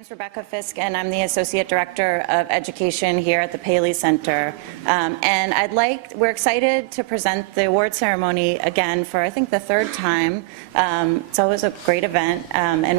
name's Rebecca Fisk, and I'm the Associate Director of Education here at the Paley Center. And we're excited to present the award ceremony again for, I think, the third time. It's always a great event. At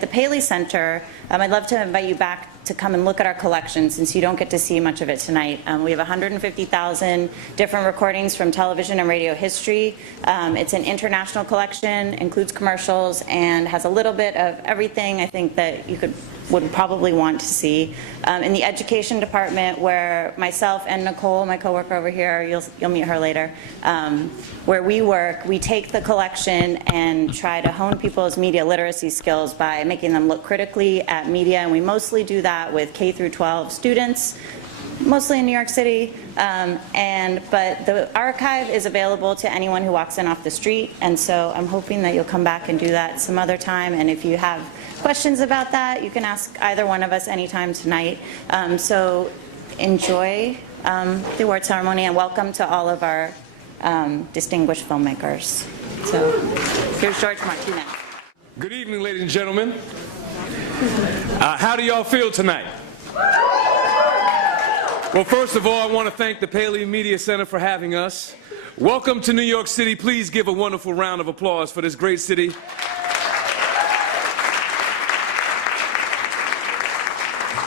the Paley Center, I'd love to invite you back to come and look at our collection since you don't get to see much of it tonight. We have 150,000 different recordings from television and radio history. It's an international collection, includes commercials, and has a little bit of everything I think that you would probably want to see. In the education department, where myself and Nicole, my coworker over here, you'll meet her later, where we work, we take the collection and try to hone people's media literacy skills by making them look critically at media, and we mostly do that with K through 12 students, mostly in New York City, but the archive is available to anyone who walks in off the street, and so I'm hoping that you'll come back and do that some other time, and if you have questions about that, you can ask either one of us anytime tonight. So enjoy the award ceremony, and welcome to all of our distinguished filmmakers. So here's George Martinez. Good evening, ladies and gentlemen. How do y'all feel tonight? Well, first of all, I want to thank the Paley Media Center for having us. Welcome to New York City. Please give a wonderful round of applause for this great city.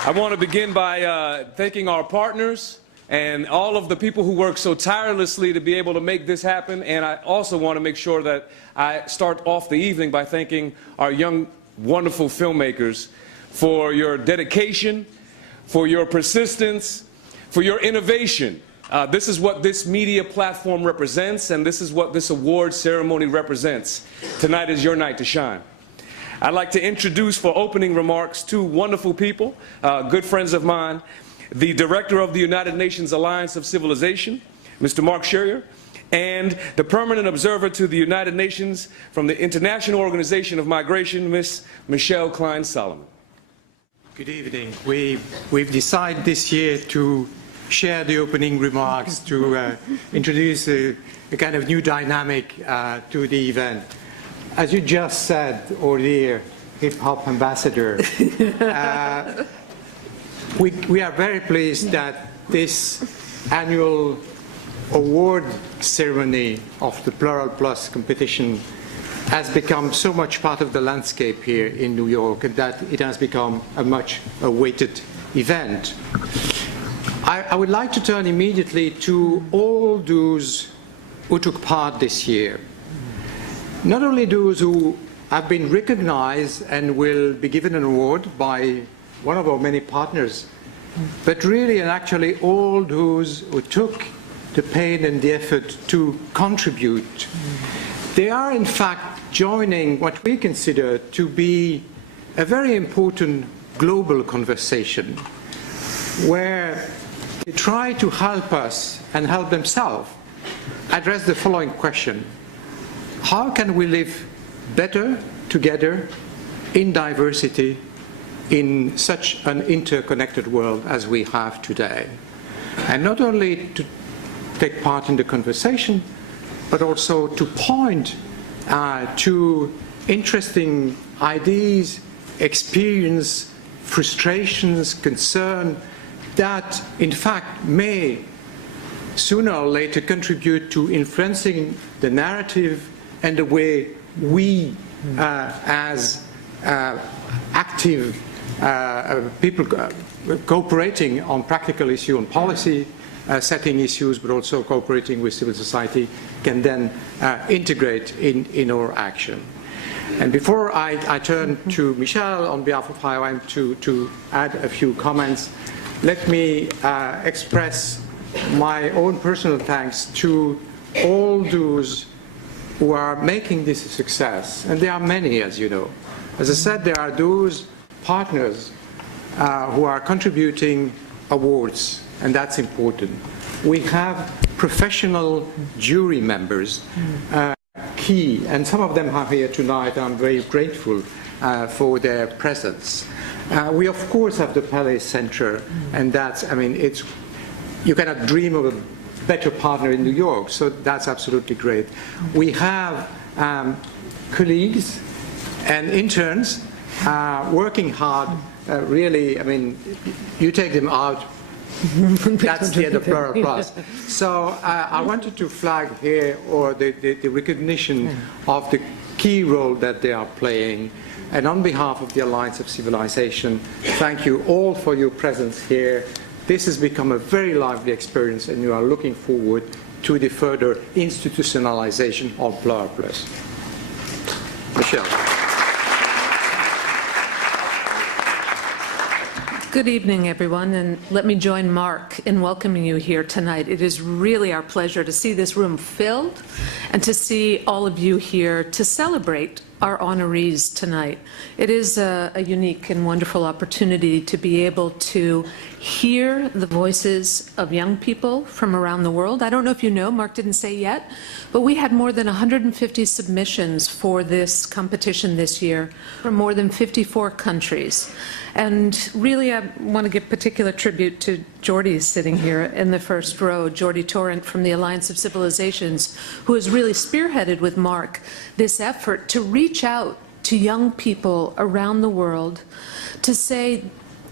I want to begin by thanking our partners and all of the people who work so tirelessly to be able to make this happen. And I also want to make sure that I start off the evening by thanking our young, wonderful filmmakers for your dedication, for your persistence, for your innovation. This is what this media platform represents, and this is what this award ceremony represents. Tonight is your night to shine. I'd like to introduce for opening remarks two wonderful people, good friends of mine, the Director of the United Nations Alliance of Civilization, Mr. Mark Sherrier, and the Permanent Observer to the United Nations from the International Organization of Migration, Ms. Michelle Klein-Solomon. Good evening. We've decided this year to share the opening remarks, to introduce a kind of new dynamic to the event. As you just said, our dear hip-hop ambassador, we are very pleased that this annual award ceremony of the Plural Plus competition has become so much part of the landscape here in New York, and that it has become a much awaited event. I would like to turn immediately to all those who took part this year. Not only those who have been recognized and will be given an award by one of our many partners, but really and actually all those who took the pain and the effort to contribute. They are in fact joining what we consider to be a very important global conversation where they try to help us and help themselves address the following question: how can we live better together in diversity in such an interconnected world as we have today? And not only to take part in the conversation, but also to point to interesting ideas, experience, frustrations, concern that in fact may sooner or later contribute to influencing the narrative and the way we as active people cooperating on practical issues, on policy setting issues, but also cooperating with civil society, can then integrate in our action. And before I turn to Michelle on behalf of HIOM to add a few comments, let me express my own personal thanks to all those who are making this a success. And there are many, as you know. As I said, there are those partners who are contributing awards, and that's important. We have professional jury members, key, and some of them are here tonight. I'm very grateful for their presence. We of course have the Paley Center, and that's, I mean, you cannot dream of a better partner in New York, so that's absolutely great. We have colleagues and interns working hard, really, I mean, you take them out, that's the end of Plural Plus. So I wanted to flag here the recognition of the key role that they are playing. And on behalf of the Alliance of Civilization, thank you all for your presence here. This has become a very lively experience, and you are looking forward to the further institutionalization of Plural Plus. Michelle. Good evening, everyone, and let me join Mark in welcoming you here tonight. It is really our pleasure to see this room filled and to see all of you here to celebrate our honorees tonight. It is a unique and wonderful opportunity to be able to hear the voices of young people from around the world. I don't know if you know, Mark didn't say yet, but we had more than 150 submissions for this competition this year from more than 54 countries. And really, I want to give particular tribute to Jordy sitting here in the first row, Jordy Torrent from the Alliance of Civilizations, who has really spearheaded with Mark this effort to reach out to young people around the world to say,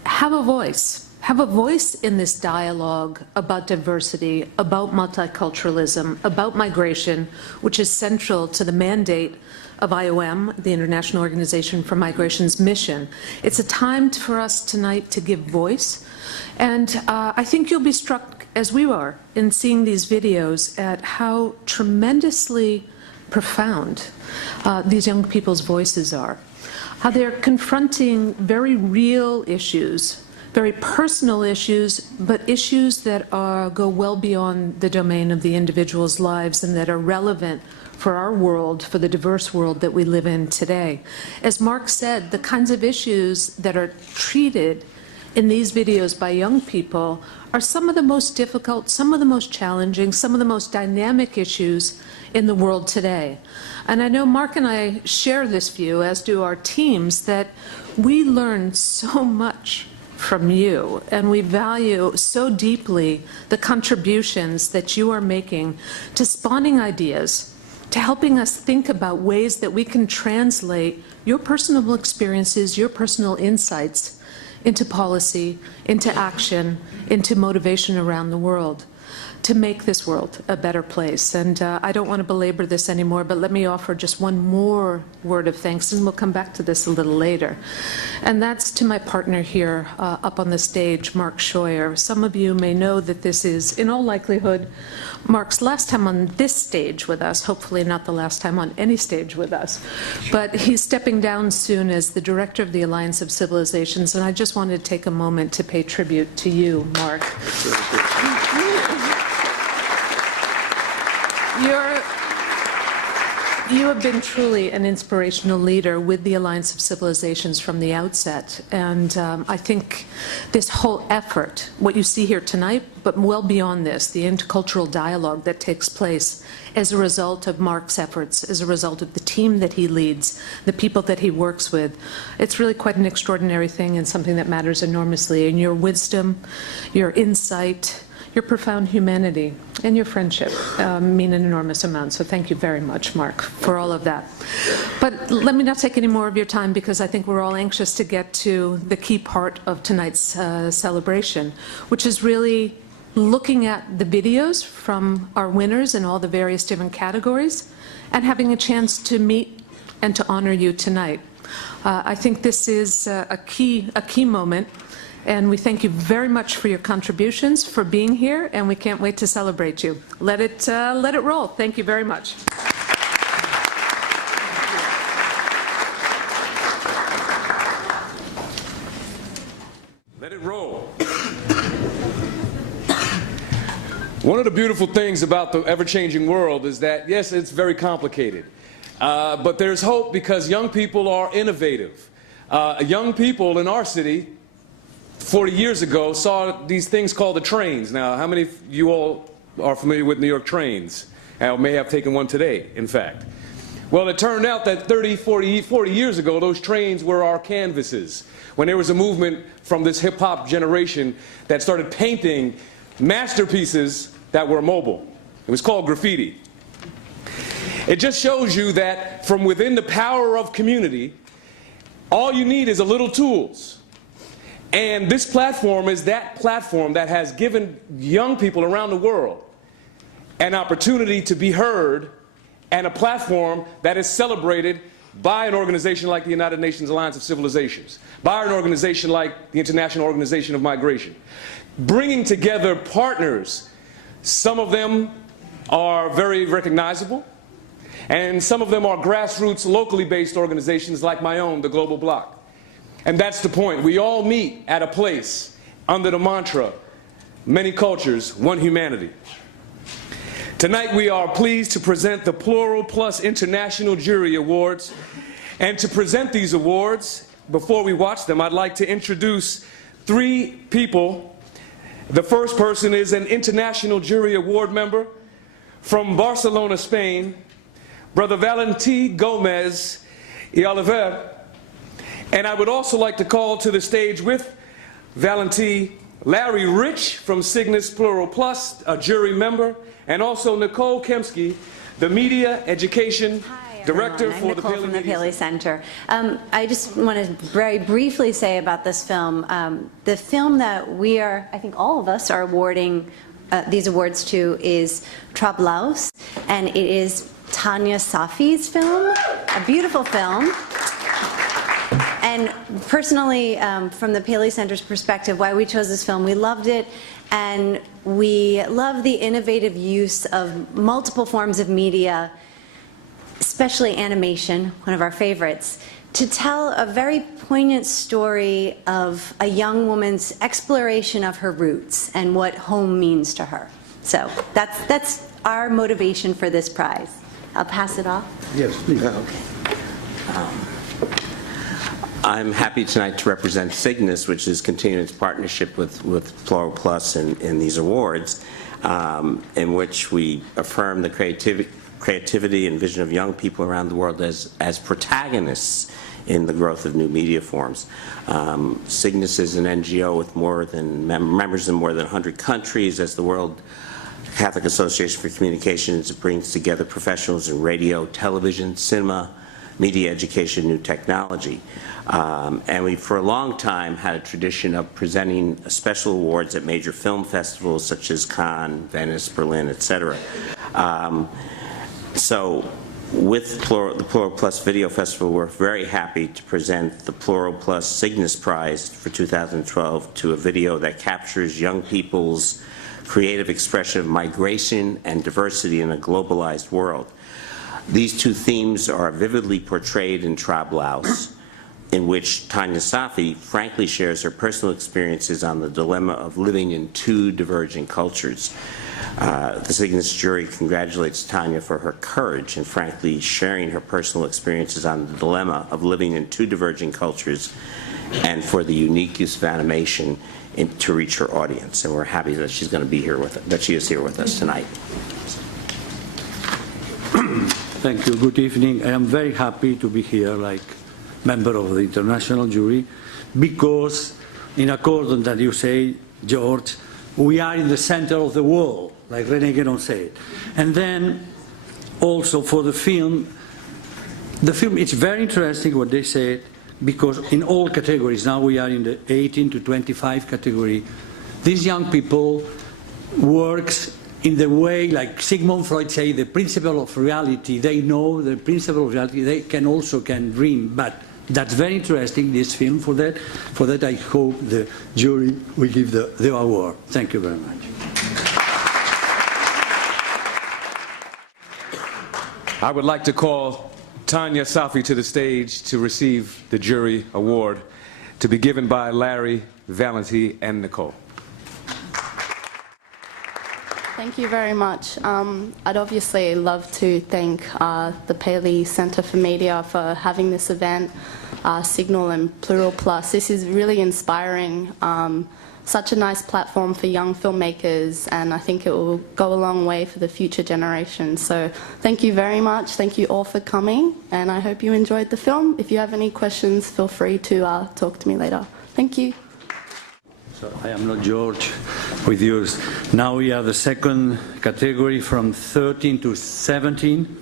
have a voice. Have a voice in this dialogue about diversity, about multiculturalism, about migration, which is central to the mandate of IOM, the International Organization for Migration's mission. It's a time for us tonight to give voice, and I think you'll be struck, as we are, in seeing these videos at how tremendously profound these young people's voices are, how they're confronting very real issues, very personal issues, but issues that go well beyond the domain of the individual's lives and that are relevant for our world, for the diverse world that we live in today. As Mark said, the kinds of issues that are treated in these videos by young people are some of the most difficult, some of the most challenging, some of the most dynamic issues in the world today. And I know Mark and I share this view, as do our teams, that we learn so much from you, and we value so deeply the contributions that you are making to spawning ideas, to helping us think about ways that we can translate your personal experiences, your personal insights into policy, into action, into motivation around the world, to make this world a better place. And I don't want to belabor this anymore, but let me offer just one more word of thanks, and we'll come back to this a little later. And that's to my partner here up on the stage, Mark Scheuer. Some of you may know that this is, in all likelihood, Mark's last time on this stage with us, hopefully not the last time on any stage with us. But he's stepping down soon as the director of the Alliance of Civilizations, and I just wanted to take a moment to pay tribute to you, Mark. You have been truly an inspirational leader with the Alliance of Civilizations from the outset. And I think this whole effort, what you see here tonight, but well beyond this, the intercultural dialogue that takes place as a result of Mark's efforts, as a result of the team that he leads, the people that he works with, it's really quite an extraordinary thing and something that matters enormously. And your wisdom, your insight, your profound humanity, and your friendship mean an enormous amount. So thank you very much, Mark, for all of that. But let me not take any more of your time, because I think we're all anxious to get to the key part of tonight's celebration, which is really looking at the videos from our winners in all the various different categories and having a chance to meet and to honor you tonight. I think this is a key moment. And we thank you very much for your contributions, for being here, and we can't wait to celebrate you. Let it roll. Thank you very much. Let it roll. One of the beautiful things about the ever-changing world is that, yes, it's very complicated, but there's hope because young people are innovative. Young people in our city 40 years ago saw these things called the trains. Now, how many of you all are familiar with New York trains? And may have taken one today, in fact. Well, it turned out that 40 years ago, those trains were our canvases. When there was a movement from this hip-hop generation that started painting masterpieces that were mobile. It was called graffiti. It just shows you that from within the power of community, All you need is a little tools. And this platform is that platform that has given young people around the world an opportunity to be heard, and a platform that is celebrated by an organization like the United Nations Alliance of Civilizations, by an organization like the International Organization of Migration, bringing together partners. Some of them are very recognizable, and some of them are grassroots, locally based organizations like my own, the Global Bloc. And that's the point. We all meet at a place under the mantra, many cultures, one humanity. Tonight we are pleased to present the Plural Plus International Jury Awards. And to present these awards, before we watch them, I'd like to introduce three people. The first person is an International Jury Award member from Barcelona, Spain, Brother Valentí Gómez y Oliver. And I would also like to call to the stage with Valentí Larry Rich from Cygnus Plural Plus, a jury member, and also Nicole Kemsky, the Media Education Director for the Paley from the Paley Center. I just want to very briefly say about this film. The film that we are, I think all of us are awarding these awards to is Trablaus, and it is Tanya Safi's film, a beautiful film. And personally, from the Paley Center's perspective, why we chose this film, we loved it, and we love the innovative use of multiple forms of media, especially animation, one of our favorites, to tell a very poignant story of a young woman's exploration of her roots and what home means to her. So that's our motivation for this prize. I'll pass it off. Yes, please. Okay. I'm happy tonight to represent Cygnus, which is continuing its partnership with Plural Plus in these awards, in which we affirm the creativity and vision of young people around the world as protagonists in the growth of new media forms. Cygnus is an NGO with members in more than 100 countries. As the World Catholic Association for Communications, it brings together professionals in radio, television, cinema, media education, new technology. And we, for a long time, had a tradition of presenting special awards at major film festivals such as Cannes, Venice, Berlin, etc. So with the Plural Plus Video Festival, we're very happy to present the Plural Plus Cygnus Prize for 2012 to a video that captures young people's creative expression of migration and diversity in a globalized world. These two themes are vividly portrayed in Trablaus, in which Tanya Safi frankly shares her personal experiences on the dilemma of living in two diverging cultures. The Cygnus jury congratulates Tanya for her courage in frankly sharing her personal experiences on the dilemma of living in two diverging cultures, and for the unique use of animation to reach her audience. And we're happy that she's going to be here that she is here with us tonight. Thank you. Good evening. I am very happy to be here, like member of the international jury, because in accordance that you say, George, we are in the center of the world, like René Guénon said. And then also for the film, it's very interesting what they said, because in all categories, now we are in the 18 to 25 category, these young people works in the way, like Sigmund Freud say, the principle of reality. They know the principle of reality. They can dream, but that's very interesting, this film, for that. For that, I hope the jury will give the award. Thank you very much. I would like to call Tanya Safi to the stage to receive the jury award, to be given by Larry, Valentí, and Nicole. Thank you very much. I'd obviously love to thank the Paley Center for Media for having this event, Signal and Plural Plus. This is really inspiring, such a nice platform for young filmmakers, and I think it will go a long way for the future generation. So thank you very much. Thank you all for coming, and I hope you enjoyed the film. If you have any questions, feel free to talk to me later. Thank you. So I am not George with yours. Now we have the second category from 13 to 17,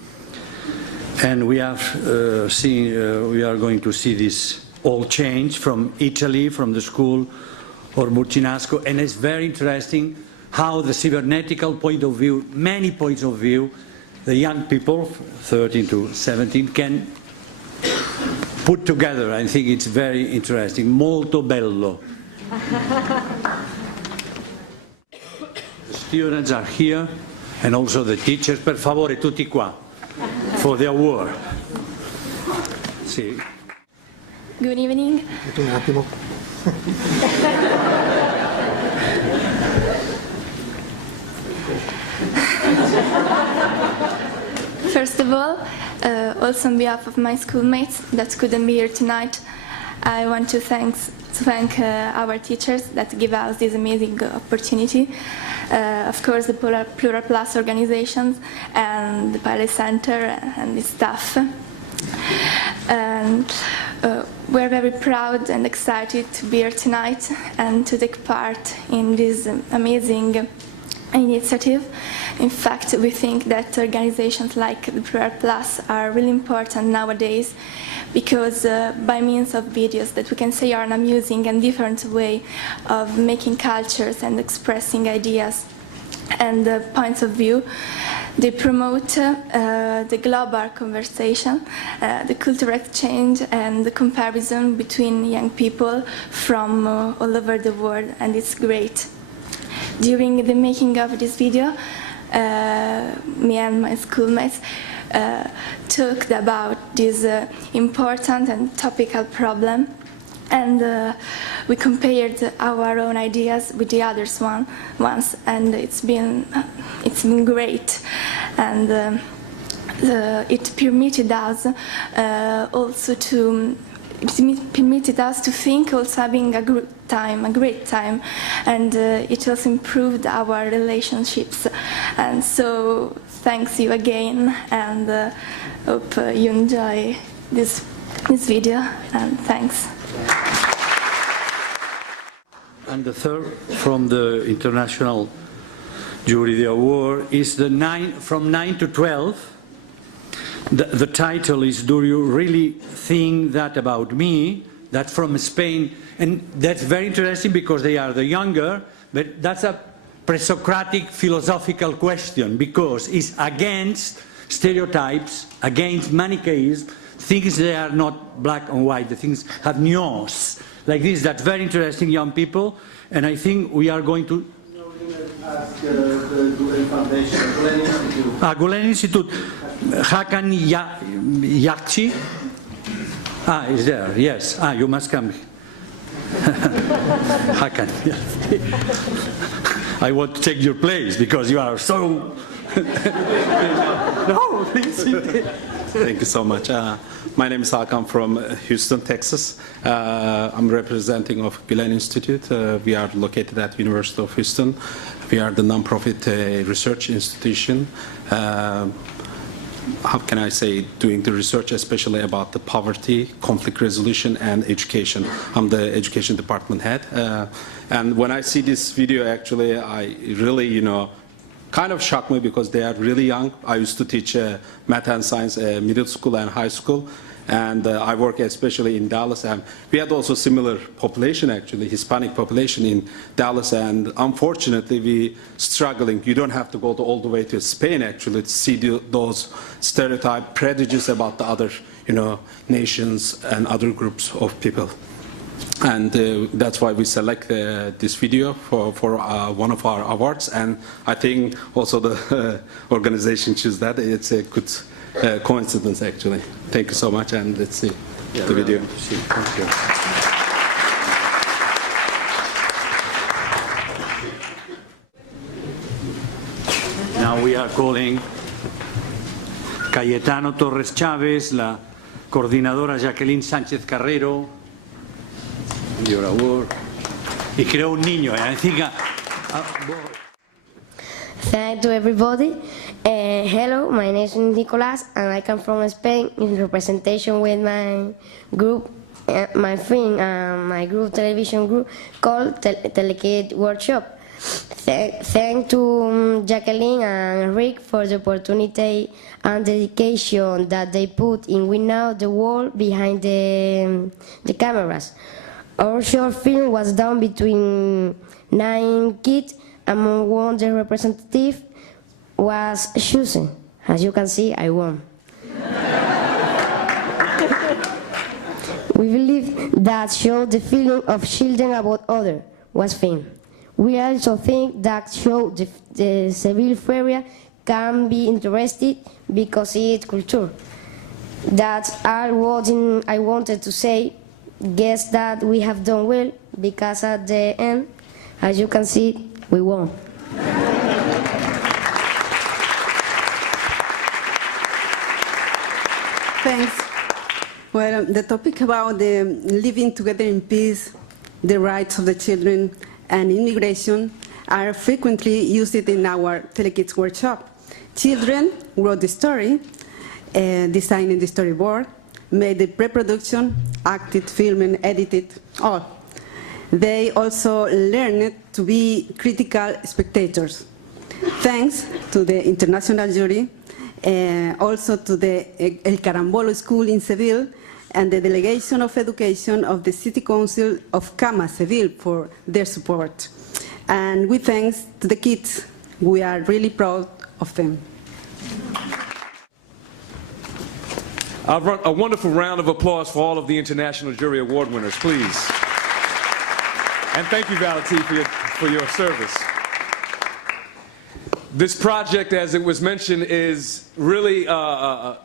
and we are going to see this all changed from Italy, from the school or Burcinasco, and it's very interesting how the cybernetical point of view, many points of view, the young people, 13 to 17, can put together. I think it's very interesting. Molto bello. The students are here, and also the teachers. Per favore, tutti qua, for the award. Sì. Good evening. Un attimo. First of all, also on behalf of my schoolmates that couldn't be here tonight, I want to thank our teachers that give us this amazing opportunity. Of course, the Plural Plus organizations and the Paley Center and the staff. And we're very proud and excited to be here tonight and to take part in this amazing initiative. In fact, we think that organizations like the Plural Plus are really important nowadays because by means of videos that we can say are an amusing and different way of making cultures and expressing ideas and points of view, they promote the global conversation, the cultural exchange and the comparison between young people from all over the world, and it's great. During the making of this video, me and my schoolmates talked about this important and topical problem, and we compared our own ideas with the others once, and it's been great, and it permitted us also to. It permitted us to think, also having a great time, and it also improved our relationships. And so, thanks you again, and hope you enjoy this video. And thanks. And the third from the international jury, the award is from 9 to 12. The title is, do you really think that about me? That's from Spain, and that's very interesting because they are the younger, but that's a pre-Socratic philosophical question because it's against stereotypes, against Manichaeism, things they are not black and white, the things have nuance, like this. That's very interesting, young people, and I think we are going to ask the Gulen Foundation, Gulen Institute. Gulen Institute. Hakan Yakchi? Is there, yes. You must come. Hakan. I want to take your place because you are so... No, please. Thank you so much. My name is Hakan from Houston, Texas. I'm representing of Gulen Institute. We are located at University of Houston. We are the non-profit research institution. How can I say, doing the research especially about the poverty, conflict resolution, and education. I'm the education department head. And when I see this video, actually, I really, kind of shocked me because they are really young. I used to teach math and science middle school and high school. And I work especially in Dallas, and we had also similar population, actually, Hispanic population in Dallas, and unfortunately we struggling. You don't have to go all the way to Spain, actually, to see those stereotype prejudices about the other, nations and other groups of people. And that's why we select this video for one of our awards, and I think also the organization choose that. It's a good coincidence, actually. Thank you so much, and let's see the video. Thank you. Now we are calling Cayetano Torres Chávez, la coordinadora Jacqueline Sánchez Carrero, your award. Y creo un niño, I think. Thank you, everybody. Hello, my name is Nicolás, and I come from Spain in representation with my group, my group television group called Telekid Workshop. Thank to Jacqueline and Rick for the opportunity and dedication that they put in We Know the World behind the cameras. Our short film was done between 9 kids, and one of the representative was chosen. As you can see, I won. We believe that show the feeling of children about others was fame. We also think that show the civil area can be interested because it's culture. That's all what I wanted to say. Guess that we have done well because at the end, as you can see, we won. Thanks. Well, the topic about the living together in peace, the rights of the children, and immigration are frequently used in our Telekids workshop. Children wrote the story, designed the storyboard, made the pre-production, acted, filmed, edited, all. They also learned to be critical spectators. Thanks to the international jury, also to the El Carambolo School in Seville, and the Delegation of Education of the City Council of Cama, Seville, for their support. And with thanks to the kids, we are really proud of them. I'll run a wonderful round of applause for all of the International Jury Award winners, please. And thank you, Valentine, for your service. This project, as it was mentioned, is really a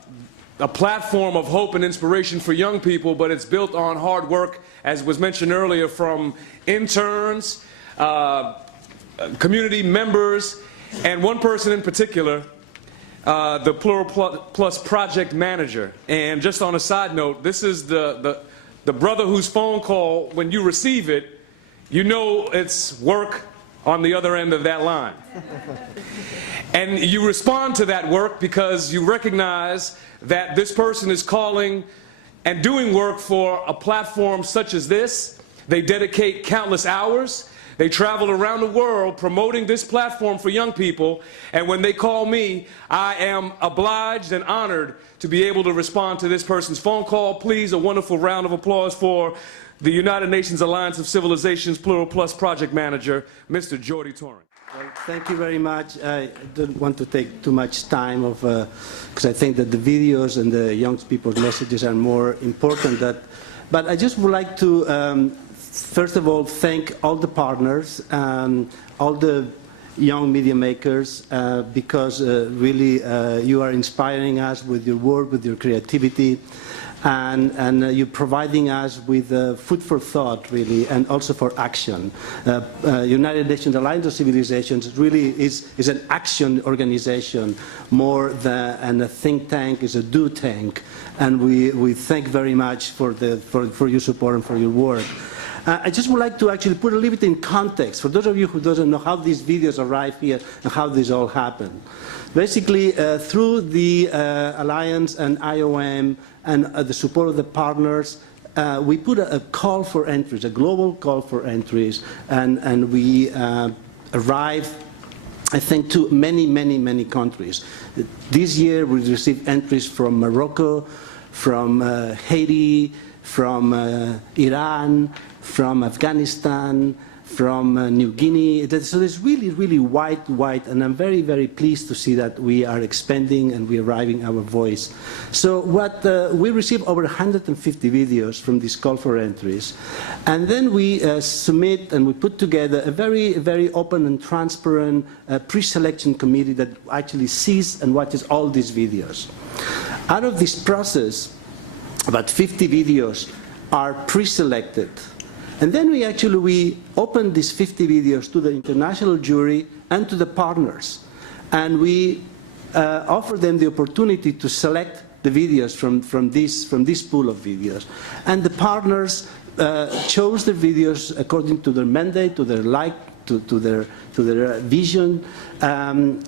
platform of hope and inspiration for young people, but it's built on hard work, as was mentioned earlier, from interns, community members, and one person in particular, the Plural Plus project manager. And just on a side note, this is the brother whose phone call, when you receive it, you know it's work on the other end of that line. And you respond to that work because you recognize that this person is calling and doing work for a platform such as this. They dedicate countless hours. They travel around the world promoting this platform for young people. And when they call me, I am obliged and honored to be able to respond to this person's phone call. Please, a wonderful round of applause for the United Nations Alliance of Civilizations Plural Plus project manager, Mr. Jordi Torrent. Well, thank you very much. I don't want to take too much time because I think that the videos and the young people's messages are more important. But I just would like to, first of all, thank all the partners, all the young media makers, because really you are inspiring us with your work, with your creativity. And you're providing us with food for thought, really, and also for action. United Nations Alliance of Civilizations really is an action organization more than a think tank, is a do tank. And we thank very much for your support and for your work. I just would like to actually put a little bit in context for those of you who don't know how these videos arrive here and how this all happened. Basically, through the Alliance and IOM and the support of the partners, we put a call for entries, a global call for entries, and we arrived, I think, to many countries. This year we received entries from Morocco, from Haiti, from Iran, from Afghanistan, from New Guinea. So there's really wide, and I'm very pleased to see that we are expanding and we're arriving our voice. So we received over 150 videos from this call for entries, and then we submit and we put together a very open and transparent pre-selection committee that actually sees and watches all these videos. Out of this process, about 50 videos are pre-selected. And then we opened these 50 videos to the international jury and to the partners. And we offer them the opportunity to select the videos from this pool of videos. And the partners chose the videos according to their mandate, to their to their vision. And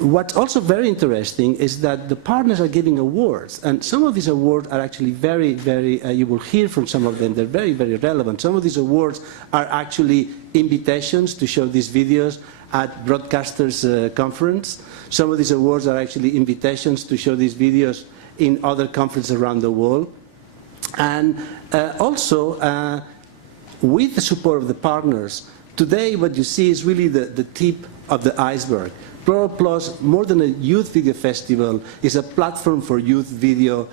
what's also very interesting is that the partners are giving awards, and some of these awards are actually very, very, you will hear from some of them, they're very, very relevant. Some of these awards are actually invitations to show these videos at broadcasters' conference. Some of these awards are actually invitations to show these videos in other conferences around the world. And also, with the support of the partners, today what you see is really the tip of the iceberg. Plural Plus, more than a youth video festival, is a platform for youth video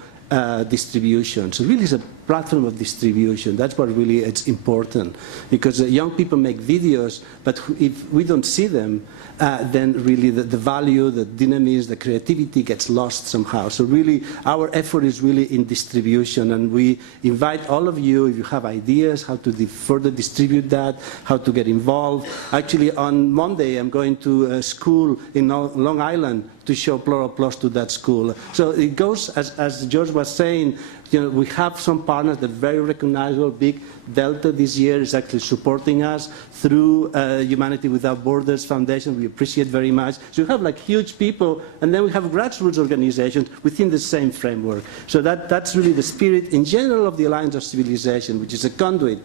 distribution. So really it's a platform of distribution. That's what really it's important. Because young people make videos, but if we don't see them, then really the value, the dynamism, the creativity gets lost somehow. So really our effort is really in distribution, and we invite all of you, if you have ideas how to further distribute that, how to get involved. Actually on Monday I'm going to a school in Long Island to show Plural Plus to that school. So it goes, as George was saying, you know, we have some partners that are very recognizable. Big Delta this year is actually supporting us through Humanity Without Borders Foundation. We appreciate very much. So we have like huge people, and then we have grassroots organizations within the same framework. So that's really the spirit in general of the Alliance of Civilization, which is a conduit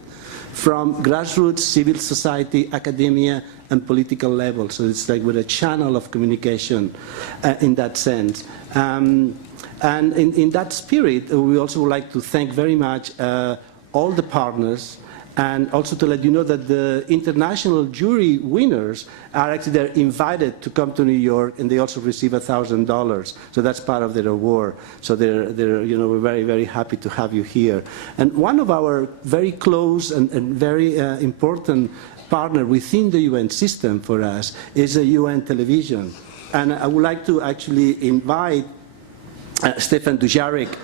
from grassroots, civil society, academia, and political level. So it's like we're a channel of communication in that sense. And in that spirit, we also would like to thank very much all the partners, and also to let you know that the international jury winners are actually they're invited to come to New York, and they also receive $1,000. So that's part of their award. So they're you know, we're very, very happy to have you here. And one of our very close and very important partner within the UN system for us is a UN television. And I would like to actually invite Stefan Dujarric,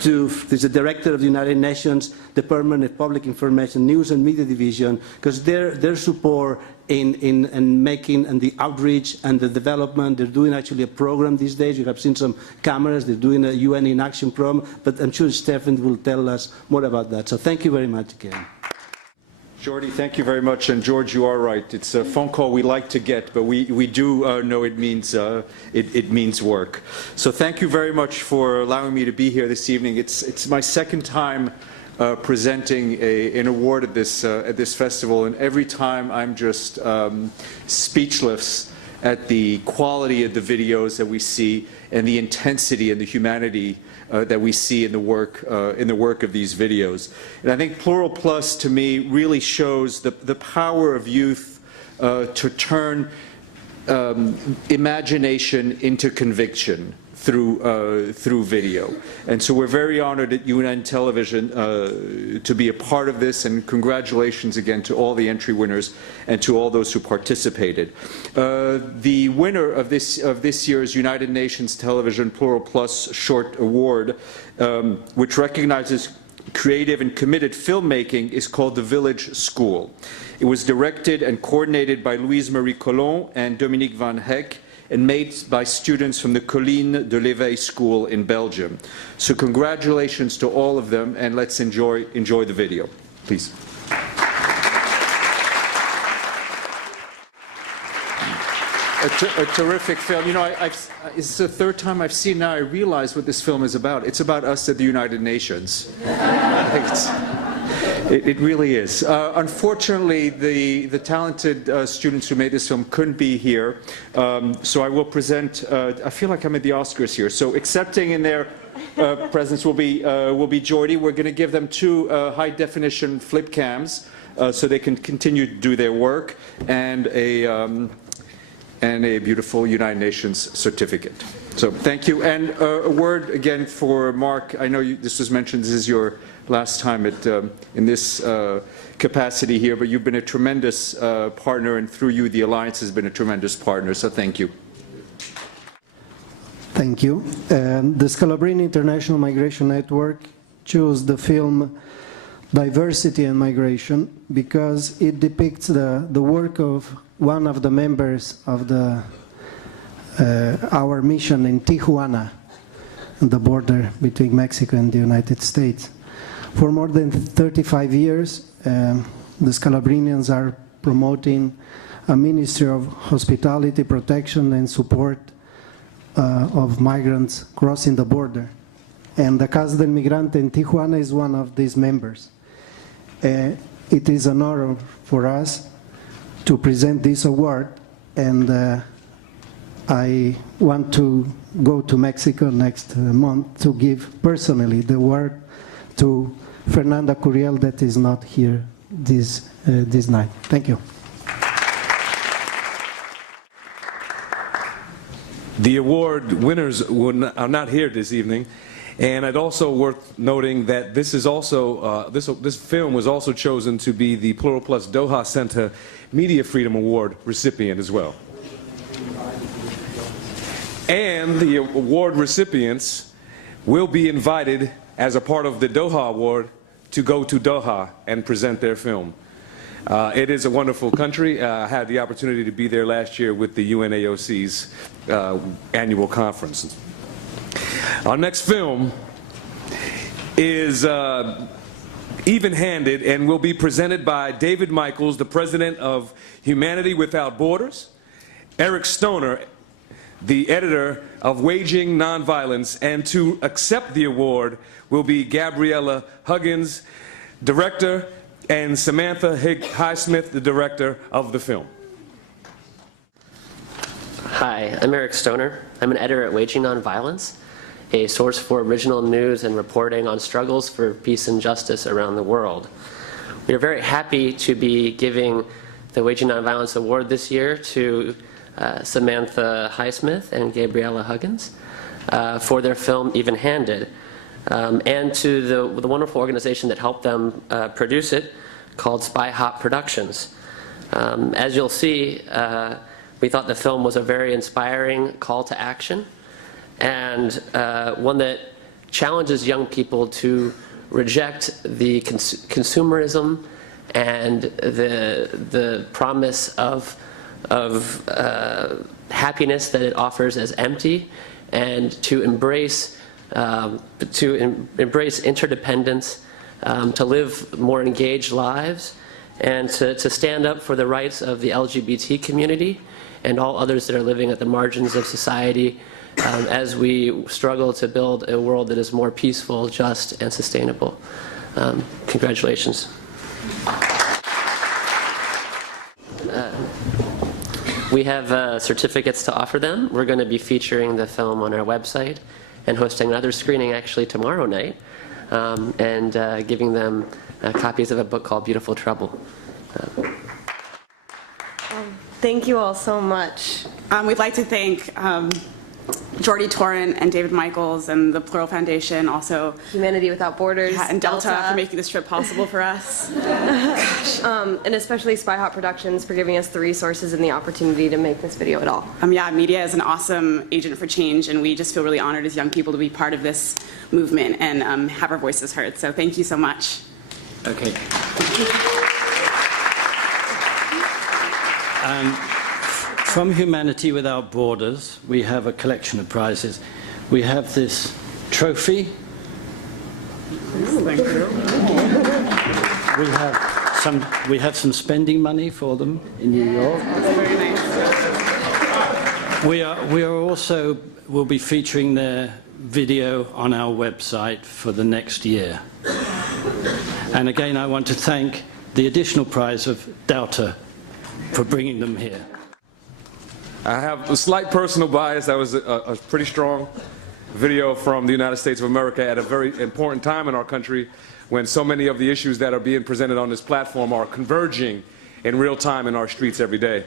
who's the director of the United Nations Department of Public Information, News and Media Division, because their support in making and the outreach and the development, they're doing actually a program these days. You have seen some cameras, they're doing a UN in Action program, but I'm sure Stefan will tell us more about that. So thank you very much again. Jordi, thank you very much. And George, you are right. It's a phone call we like to get, but we do know it means work. So thank you very much for allowing me to be here this evening. It's my second time presenting an award at this festival, and every time I'm just speechless at the quality of the videos that we see and the intensity and the humanity that we see in the work of these videos. And I think Plural Plus, to me, really shows the power of youth to turn imagination into conviction through video. And so we're very honored at UN Television to be a part of this, and congratulations again to all the entry winners and to all those who participated. The winner of this year's United Nations Television Plural Plus Short Award, which recognizes creative and committed filmmaking, is called The Village School. It was directed and coordinated by Louise Marie Collomb and Dominique Van Heck, and made by students from the Colline de l'Éveil School in Belgium. So congratulations to all of them, and let's enjoy the video, please. A terrific film. You know, it's the third time I've seen it now. I realize what this film is about. It's about us at the United Nations. I think it really is. Unfortunately, the talented students who made this film couldn't be here, so I will present. I feel like I'm at the Oscars here. So, accepting in their presence will be Jordi. We're going to give them two high-definition flip cams so they can continue to do their work, and a beautiful United Nations certificate. So thank you. And a word again for Mark. I know this was mentioned, this is your last time in this capacity here, but you've been a tremendous partner, and through you the Alliance has been a tremendous partner, so thank you. Thank you. The Scalabrini International Migration Network chose the film Diversity and Migration because it depicts the work of one of the members of our mission in Tijuana, the border between Mexico and the United States. For more than 35 years, the Scalabrinians are promoting a ministry of hospitality, protection, and support of migrants crossing the border. And the Casa del Migrante in Tijuana is one of these members. It is an honor for us to present this award, and I want to go to Mexico next month to give personally the award to Fernanda Curiel, that is not here this night. Thank you. The award winners are not here this evening, and it's also worth noting that this is also this film was also chosen to be the Plural Plus Doha Center Media Freedom Award recipient as well. And the award recipients will be invited as a part of the Doha Award to go to Doha and present their film. It is a wonderful country. I had the opportunity to be there last year with the UNAOC's annual conference. Our next film is even-handed and will be presented by David Michaels, the president of Humanity Without Borders, Eric Stoner, the editor of Waging Nonviolence, and to accept the award will be Gabriella Huggins, director, and Samantha Highsmith, the director of the film. Hi, I'm Eric Stoner. I'm an editor at Waging Nonviolence, a source for original news and reporting on struggles for peace and justice around the world. We are very happy to be giving the Waging Nonviolence Award this year to Samantha Highsmith and Gabriella Huggins for their film Even-Handed, and to the wonderful organization that helped them produce it, called Spy Hop Productions. As you'll see, we thought the film was a very inspiring call to action, and one that challenges young people to reject the consumerism and the promise of happiness that it offers as empty, and to embrace interdependence, to live more engaged lives, and to stand up for the rights of the LGBT community and all others that are living at the margins of society, as we struggle to build a world that is more peaceful, just, and sustainable. Congratulations. We have certificates to offer them. We're going to be featuring the film on our website and hosting another screening actually tomorrow night, and giving them copies of a book called Beautiful Trouble. Thank you all so much. We'd like to thank Jordy Torrent and David Michaels and the Plural Foundation, also Humanity Without Borders, and Delta for making this trip possible for us. And especially Spy Hop Productions for giving us the resources and the opportunity to make this video at all. Yeah, media is an awesome agent for change, and we just feel really honored as young people to be part of this movement and have our voices heard. So thank you so much. Okay. From Humanity Without Borders, we have a collection of prizes. We have this trophy. Thank you. We have some spending money for them in New York. Very nice. We are also will be featuring their video on our website for the next year. And again, I want to thank the additional prize of Delta for bringing them here. I have a slight personal bias. That was a pretty strong video from the United States of America at a very important time in our country, when so many of the issues that are being presented on this platform are converging in real time in our streets every day.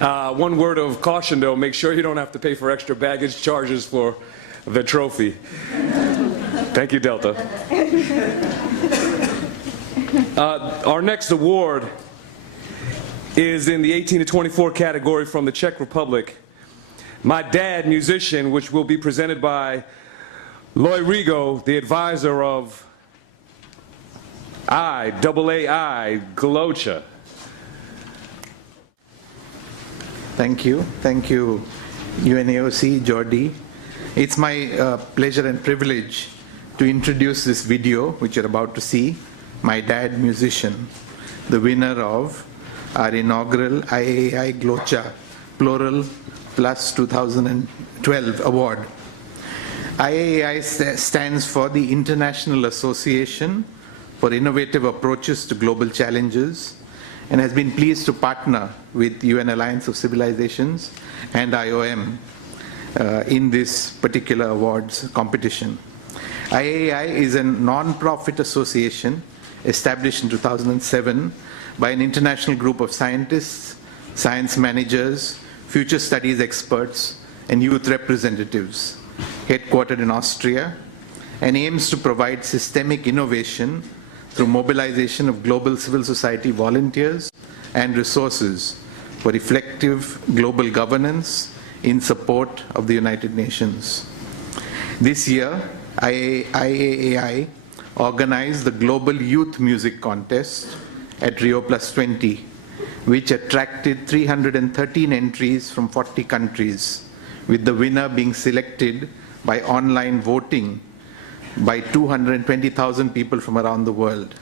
One word of caution, though: make sure you don't have to pay for extra baggage charges for the trophy. Thank you, Delta. Our next award is in the 18 to 24 category from the Czech Republic. My Dad, Musician, which will be presented by Loy Rigo, the advisor of IAAI Galocha. Thank you. Thank you, UNAOC, Jordi. It's my pleasure and privilege to introduce this video, which you're about to see, My Dad, Musician, the winner of our inaugural IAAI Galocha Plural Plus 2012 award. IAI stands for the International Association for Innovative Approaches to Global Challenges and has been pleased to partner with UN Alliance of Civilizations and IOM in this particular awards competition. IAI is a non-profit association established in 2007 by an international group of scientists, science managers, future studies experts, and youth representatives, headquartered in Austria, and aims to provide systemic innovation through mobilization of global civil society volunteers and resources for effective global governance in support of the United Nations. This year, IAI organized the Global Youth Music Contest at Rio Plus 20, which attracted 313 entries from 40 countries, with the winner being selected by online voting by 220,000 people from around the world.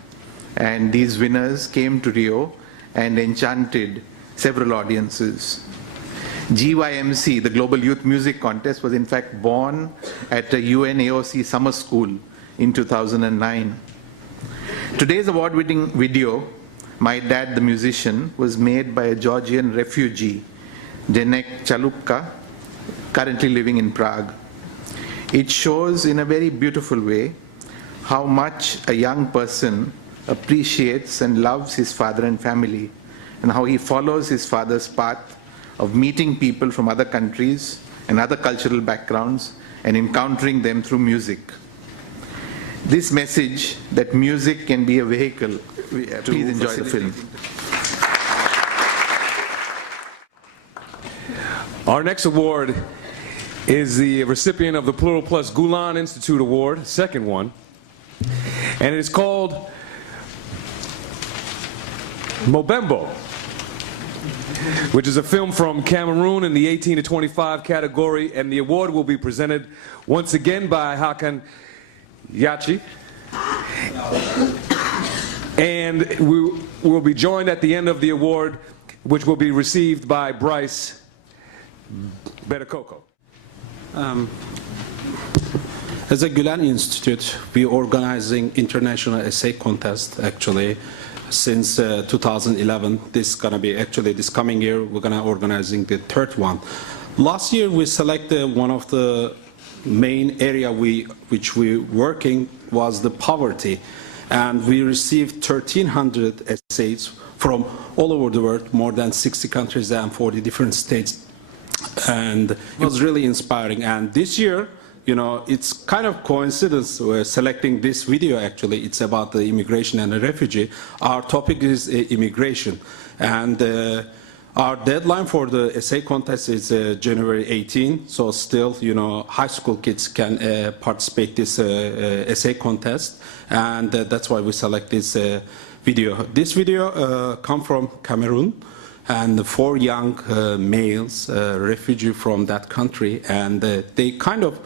And these winners came to Rio and enchanted several audiences. GYMC, the Global Youth Music Contest, was in fact born at a UNAOC summer school in 2009. Today's award-winning video, My Dad the Musician, was made by a Georgian refugee, Denek Chalupka, currently living in Prague. It shows in a very beautiful way how much a young person appreciates and loves his father and family, and how he follows his father's path of meeting people from other countries and other cultural backgrounds and encountering them through music. This message that music can be a vehicle. Please enjoy the film. Our next award is the recipient of the Plural Plus Gulen Institute Award, second one, and it's called Mobembo, which is a film from Cameroon in the 18 to 25 category, and the award will be presented once again by Hakan Yachi. And we will be joined at the end of the award, which will be received by Bryce Betakoko. As a Gulen Institute, we are organizing international essay contest actually since 2011. This is going to be actually this coming year we're going to organizing the third one. Last year we selected one of the main area which we working was the poverty, and we received 1,300 essays from all over the world, more than 60 countries and 40 different states, and it was really inspiring. And this year, you know, it's kind of coincidence we're selecting this video. Actually, it's about the immigration and the refugee. Our topic is immigration, and our deadline for the essay contest is January 18. So still, you know, high school kids can participate this essay contest, and that's why we select this video. This video come from Cameroon, and 4 young males, refugee from that country, and they kind of,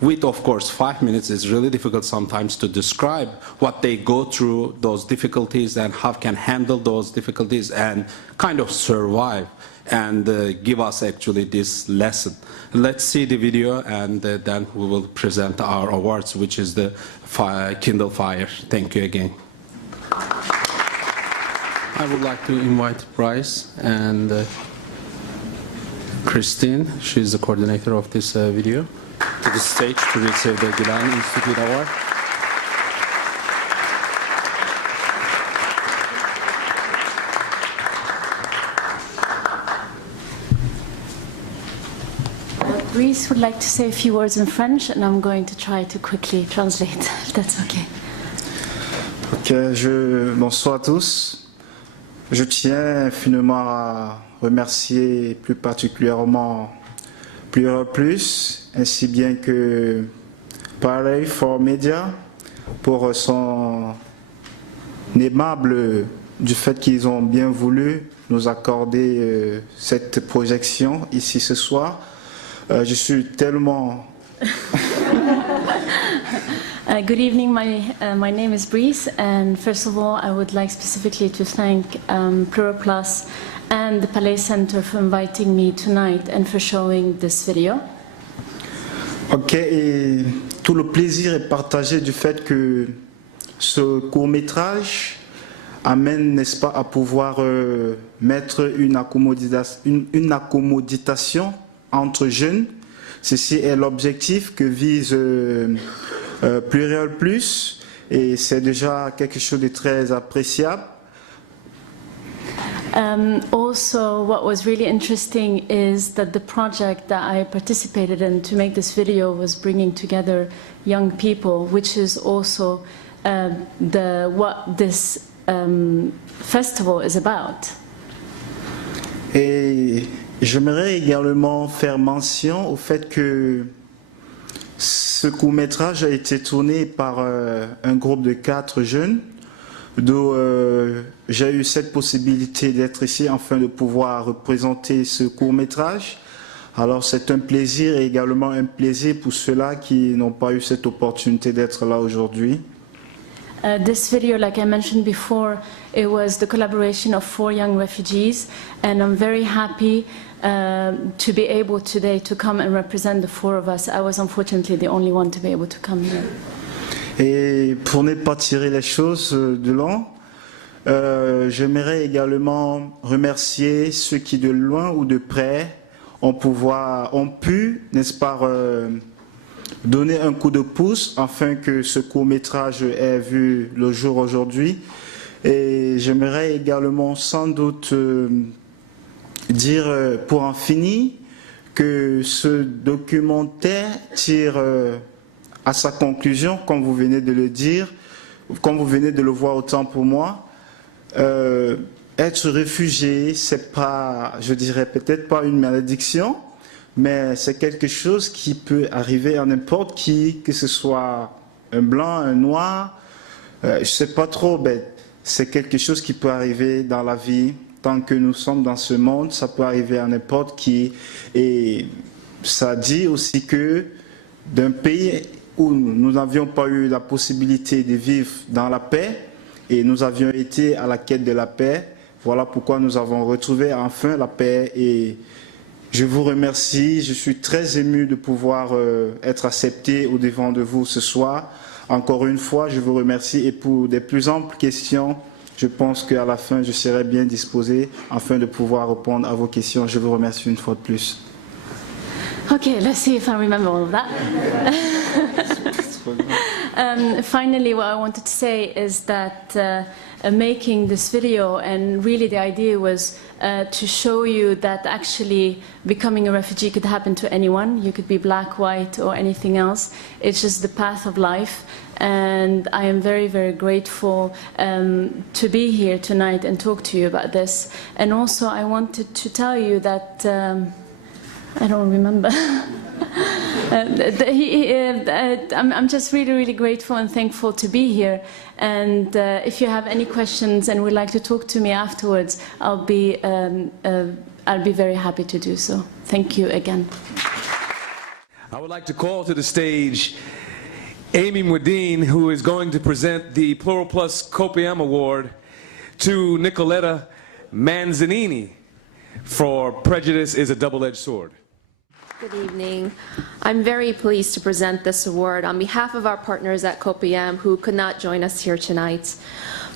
with of course 5 minutes, is really difficult sometimes to describe what they go through, those difficulties, and how can handle those difficulties and kind of survive, and give us actually this lesson. Let's see the video, and then we will present our awards, which is the Kindle Fire. Thank you again. I would like to invite Bryce and Christine, she's the coordinator of this video, to the stage to receive the Gulen Institute Award. Brice would like to say a few words in French, and I'm going to try to quickly translate, if that's okay. Bonsoir à tous. Je tiens infiniment à remercier plus particulièrement Plural Plus, ainsi bien que Paley for Media pour son aimable du fait qu'ils ont bien voulu nous accorder cette projection ici ce soir. Je suis tellement... Good evening, my name is Brice, and first of all I would like specifically to thank Plural Plus and the Paley Center for inviting me tonight and for showing this video. Ok, et tout le plaisir est partagé du fait que ce court-métrage amène, n'est-ce pas, à pouvoir mettre une accommodation entre jeunes. Ceci est l'objectif que vise Plural Plus, et c'est déjà quelque chose de très appréciable. Also, what was really interesting is that the project that I participated in to make this video was bringing together young people, which is also what this festival is about. Et j'aimerais également faire mention au fait que ce court-métrage a été tourné par un groupe de 4 jeunes, d'où j'ai eu cette possibilité d'être ici afin de pouvoir représenter ce court-métrage. Alors c'est un plaisir et également un plaisir pour ceux-là qui n'ont pas eu cette opportunité d'être là aujourd'hui. This video, like I mentioned before, it was the collaboration of 4 young refugees, and I'm very happy to be able today to come and represent the 4 of us. I was unfortunately the only one to be able to come here. Et pour ne pas tirer les choses de long, j'aimerais également remercier ceux qui de loin ou de près ont pu, n'est-ce pas, donner un coup de pouce afin que ce court-métrage ait vu le jour aujourd'hui. Et j'aimerais également sans doute dire pour en finir que ce documentaire tire à sa conclusion, comme vous venez de le dire, comme vous venez de le voir autant pour moi. Être réfugié, c'est pas, je dirais peut-être pas une malédiction, mais c'est quelque chose qui peut arriver à n'importe qui, que ce soit un blanc, un noir, je sais pas trop, mais c'est quelque chose qui peut arriver dans la vie. Tant que nous sommes dans ce monde, ça peut arriver à n'importe qui. Et ça dit aussi que d'un pays où nous n'avions pas eu la possibilité de vivre dans la paix, et nous avions été à la quête de la paix, voilà pourquoi nous avons retrouvé enfin la paix. Et je vous remercie, je suis très ému de pouvoir être accepté au devant de vous ce soir. Encore une fois, je vous remercie, et pour des plus amples questions, je pense qu'à la fin, je serai bien disposé afin de pouvoir répondre à vos questions. Je vous remercie une fois de plus. Okay, let's see if I remember all of that. Finally, what I wanted to say is that making this video, and really the idea was to show you that actually becoming a refugee could happen to anyone. You could be black, white, or anything else. It's just the path of life. And I am very, very grateful to be here tonight and talk to you about this. And also I wanted to tell you that, I don't remember. I'm just really, really grateful and thankful to be here. And if you have any questions and would like to talk to me afterwards, I'll be very happy to do so. Thank you again. I would like to call to the stage Amy Mwadine, who is going to present the Plural Plus Copiam Award to Nicoletta Mancini for Prejudice is a Double-Edged Sword. Good evening. I'm very pleased to present this award on behalf of our partners at COPIAM who could not join us here tonight.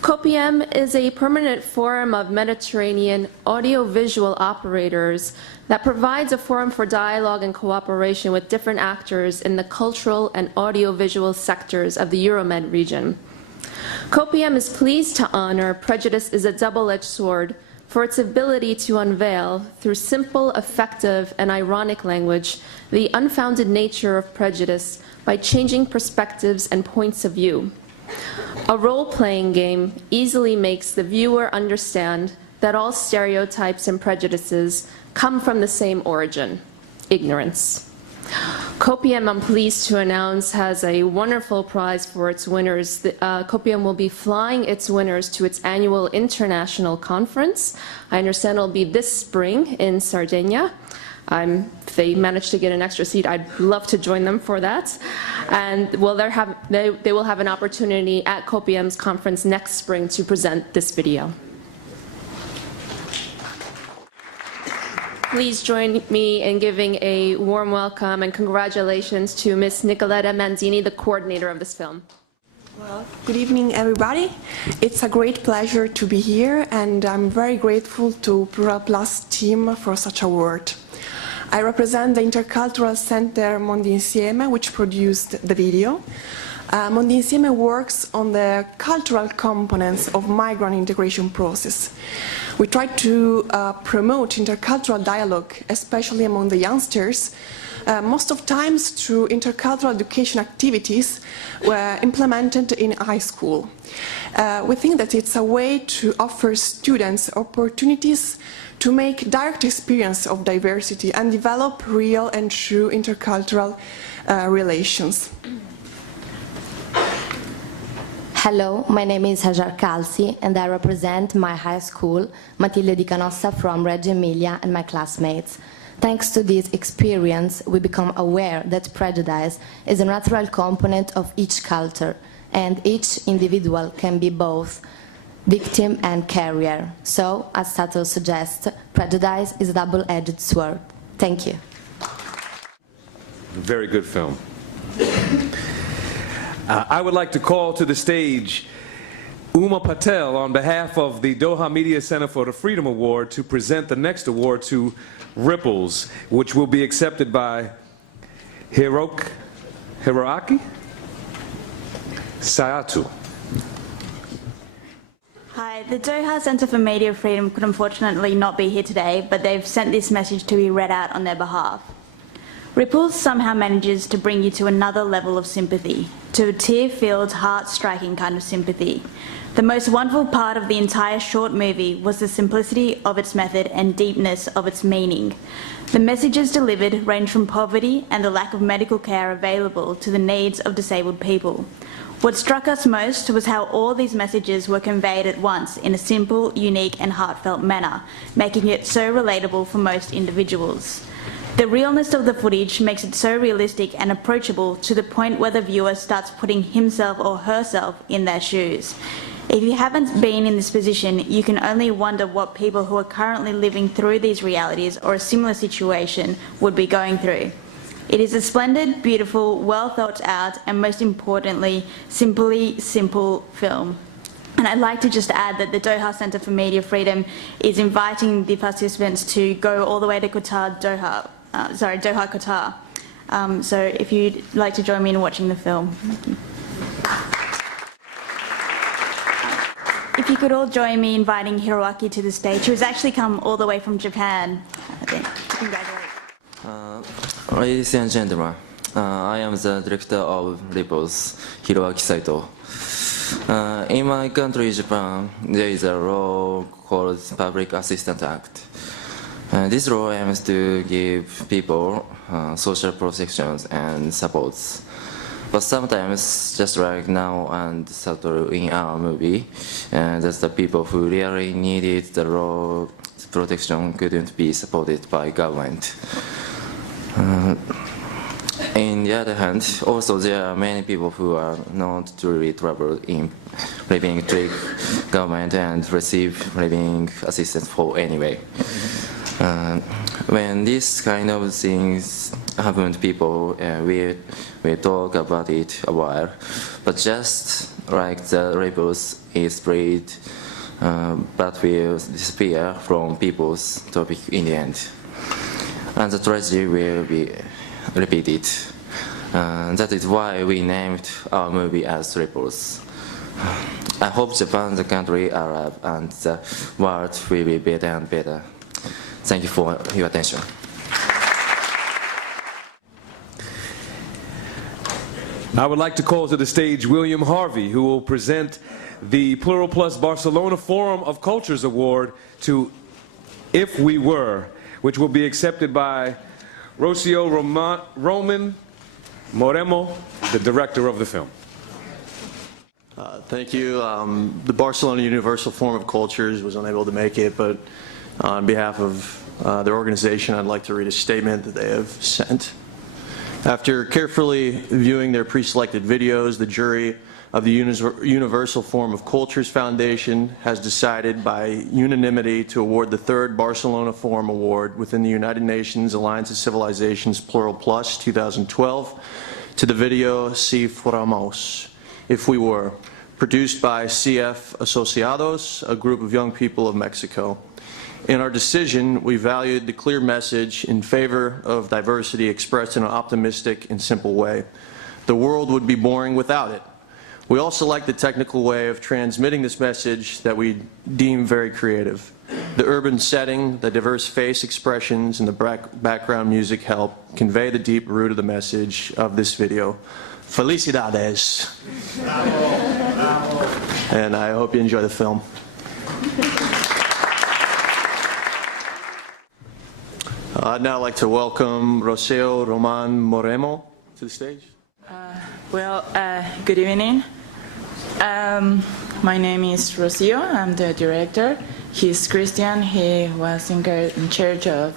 COPIAM is a permanent forum of Mediterranean audiovisual operators that provides a forum for dialogue and cooperation with different actors in the cultural and audiovisual sectors of the Euromed region. COPIAM is pleased to honor Prejudice is a Double-Edged Sword for its ability to unveil, through simple, effective, and ironic language, the unfounded nature of prejudice by changing perspectives and points of view. A role-playing game easily makes the viewer understand that all stereotypes and prejudices come from the same origin, ignorance. COPIAM, I'm pleased to announce, has a wonderful prize for its winners. COPIAM will be flying its winners to its annual international conference. I understand it'll be this spring in Sardinia. If they manage to get an extra seat, I'd love to join them for that. And they will have an opportunity at COPIAM's conference next spring to present this video. please join me in giving a warm welcome and congratulations to Ms. Nicoletta Mancini, the coordinator of this film. Well, good evening, everybody. It's a great pleasure to be here, and I'm very grateful to Plural Plus team for such award. I represent the Intercultural Center Mondi Insieme, which produced the video. Mondi Insieme works on the cultural components of migrant integration process. We try to promote intercultural dialogue, especially among the youngsters, most of times through intercultural education activities implemented in high school. We think that it's a way to offer students opportunities to make direct experience of diversity and develop real and true intercultural relations. Hello, my name is Hajar Kalsi and I represent my high school, Matilde Di Canossa from Reggio Emilia, and my classmates. Thanks to this experience, we become aware that prejudice is a natural component of each culture, and each individual can be both victim and carrier. So, as title suggests, prejudice is a double-edged sword. Thank you. Very good film. I would like to call to the stage Uma Patel on behalf of the Doha Media Center for the Freedom Award to present the next award to Ripples, which will be accepted by Hiroaki Sayatu. Hi, the Doha Center for Media Freedom could unfortunately not be here today, but they've sent this message to be read out on their behalf. Ripples somehow manages to bring you to another level of sympathy, to a tear-filled, heart-striking kind of sympathy. The most wonderful part of the entire short movie was the simplicity of its method and deepness of its meaning. The messages delivered range from poverty and the lack of medical care available to the needs of disabled people. What struck us most was how all these messages were conveyed at once in a simple, unique and heartfelt manner, making it so relatable for most individuals. The realness of the footage makes it so realistic and approachable to the point where the viewer starts putting himself or herself in their shoes. If you haven't been in this position, you can only wonder what people who are currently living through these realities or a similar situation would be going through. It is a splendid, beautiful, well thought out, and most importantly, simply simple film. And I'd like to just add that the Doha Center for Media Freedom is inviting the participants to go all the way to Qatar, Doha, Qatar. So if you'd like to join me in watching the film. If you could all join me inviting Hiroaki to the stage, who has actually come all the way from Japan. Congratulations. Ladies and gentlemen, I am the director of Ripples, Hiroaki Saito. In my country, Japan, there is a law called Public Assistance Act. This law aims to give people social protections and supports. But sometimes, just like now and subtle in our movie, that the people who really needed the law protection couldn't be supported by government. On the other hand, also there are many people who are not truly troubled in living with government and receive living assistance for anyway. When this kind of things happen to people, we talk about it a while, but just like the ripples is spread, but will disappear from people's topic in the end. And the tragedy will be repeated. That is why we named our movie as Ripples. I hope Japan, the country, Arab, and the world will be better and better. Thank you for your attention. I would like to call to the stage William Harvey, who will present the Plural Plus Barcelona Forum of Cultures Award to If We Were, which will be accepted by Rocio Roman Moremo, the director of the film. Thank you. The Barcelona Universal Forum of Cultures was unable to make it, but on behalf of their organization, I'd like to read a statement that they have sent. After carefully viewing their pre-selected videos, the jury of the Universal Forum of Cultures Foundation has decided by unanimity to award the 3rd Barcelona Forum Award within the United Nations Alliance of Civilizations Plural Plus 2012 to the video Si Fuéramos, If We Were, produced by CF Asociados, a group of young people of Mexico. In our decision, we valued the clear message in favor of diversity expressed in an optimistic and simple way. The world would be boring without it. We also like the technical way of transmitting this message that we deem very creative. The urban setting, the diverse face expressions, and the background music help convey the deep root of the message of this video. Felicidades! And I hope you enjoy the film. I'd now like to welcome Roseo Roman Moreno to the stage. Good evening. My name is Rocio. I'm the director. He's Christian. He was in charge of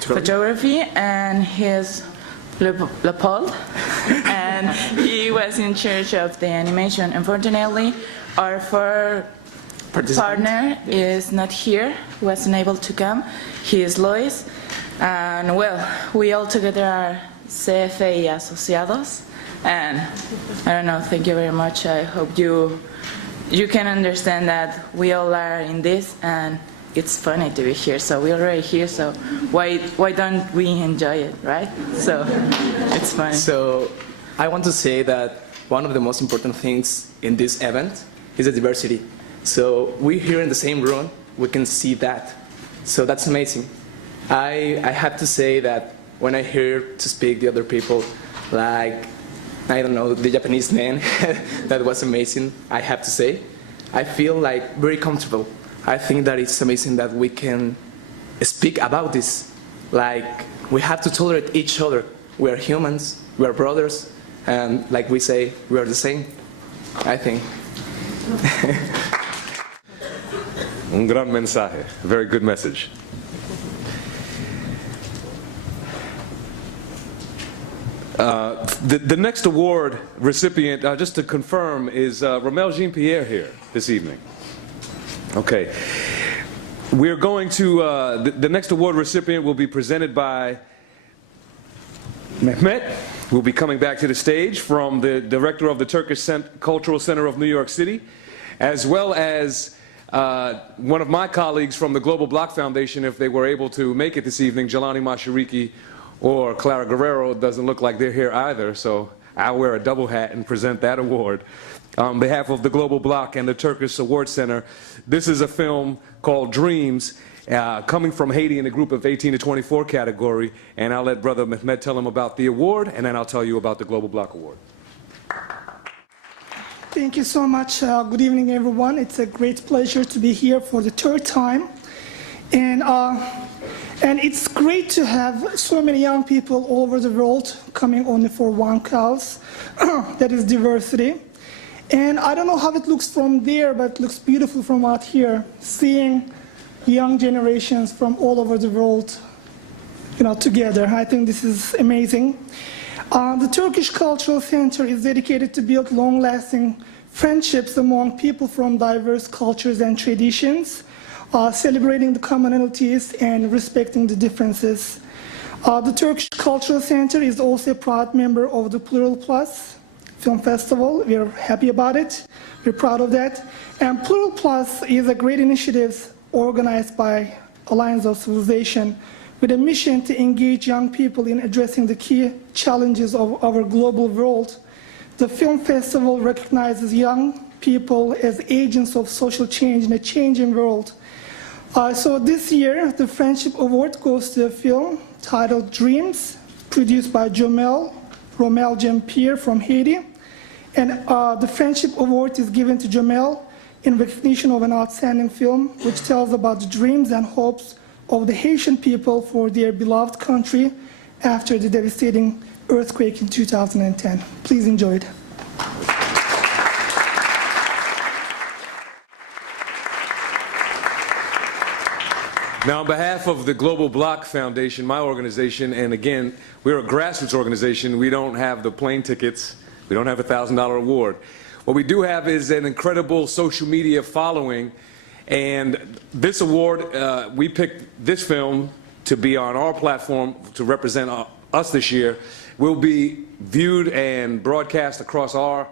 photography, and he's Leopold, and he was in charge of the animation. Unfortunately, our partner is not here, wasn't able to come. He is Lois, and well, we all together are CFA Asociados, and I don't know, thank you very much. I hope you can understand that we all are in this, and it's funny to be here. So we're already here, so why don't we enjoy it, right? So it's funny. So I want to say that one of the most important things in this event is the diversity. So we're here in the same room, we can see that. So that's amazing. I have to say that when I hear to speak the other people, like, I don't know, the Japanese man, that was amazing, I have to say. I feel like very comfortable. I think that it's amazing that we can speak about this. Like, we have to tolerate each other. We are humans, we are brothers, and like we say, we are the same, I think. Un gran mensaje, a very good message. The next award recipient, just to confirm, is Romel Jean-Pierre here this evening. Okay. We're going to, the next award recipient will be presented by Mehmet, who will be coming back to the stage, from the director of the Turkish Cultural Center of New York City, as well as one of my colleagues from the Global Block Foundation, if they were able to make it this evening, Jelani Mashariki or Clara Guerrero. It doesn't look like they're here either, so I'll wear a double hat and present that award. On behalf of the Global Block and the Turkish Award Center, this is a film called Dreams, coming from Haiti in the group of 18 to 24 category, and I'll let Brother Mehmet tell him about the award, and then I'll tell you about the Global Block Award. Thank you so much. Good evening, everyone. It's a great pleasure to be here for the 3rd time. And it's great to have so many young people all over the world coming only for one cause, that is diversity. And I don't know how it looks from there, but it looks beautiful from out here, seeing young generations from all over the world, together. I think this is amazing. The Turkish Cultural Center is dedicated to build long-lasting friendships among people from diverse cultures and traditions, celebrating the commonalities and respecting the differences. The Turkish Cultural Center is also a proud member of the Plural Plus Film Festival. We are happy about it. We're proud of that. And Plural Plus is a great initiative organized by Alliance of Civilization with a mission to engage young people in addressing the key challenges of our global world. The film festival recognizes young people as agents of social change in a changing world. So this year, the Friendship Award goes to a film titled Dreams, produced by Romel Jean-Pierre from Haiti. And the Friendship Award is given to Jomel in recognition of an outstanding film which tells about the dreams and hopes of the Haitian people for their beloved country after the devastating earthquake in 2010. Please enjoy it. Now, on behalf of the Global Block Foundation, my organization, and again, we're a grassroots organization. We don't have the plane tickets. We don't have a $1,000 award. What we do have is an incredible social media following, and this award, we picked this film to be on our platform to represent us this year, will be viewed and broadcast across our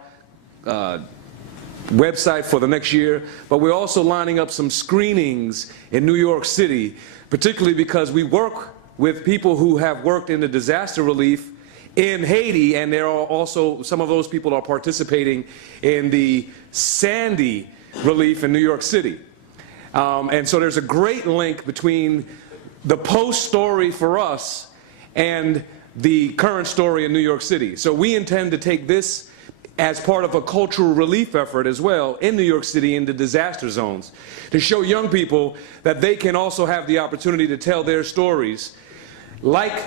website for the next year, but we're also lining up some screenings in New York City, particularly because we work with people who have worked in the disaster relief in Haiti, and there are also, some of those people are participating in the Sandy relief in New York City. And so there's a great link between the post story for us and the current story in New York City. So we intend to take this as part of a cultural relief effort as well in New York City in the disaster zones, to show young people that they can also have the opportunity to tell their stories like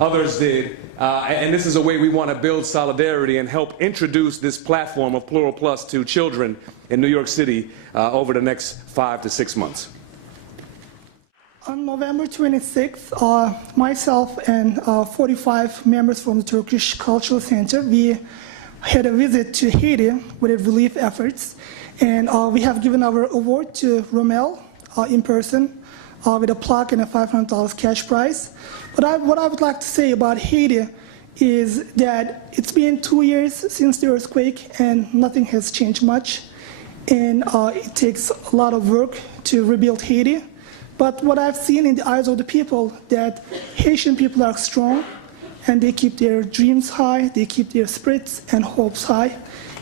others did, and this is a way we want to build solidarity and help introduce this platform of Plural Plus to children in New York City over the next 5 to 6 months. On November 26th, myself and 45 members from the Turkish Cultural Center, we had a visit to Haiti with relief efforts, and we have given our award to Romel in person with a plaque and a $500 cash prize. But what I would like to say about Haiti is that it's been 2 years since the earthquake and nothing has changed much, and it takes a lot of work to rebuild Haiti. But what I've seen in the eyes of the people, that Haitian people are strong, and they keep their dreams high, they keep their spirits and hopes high.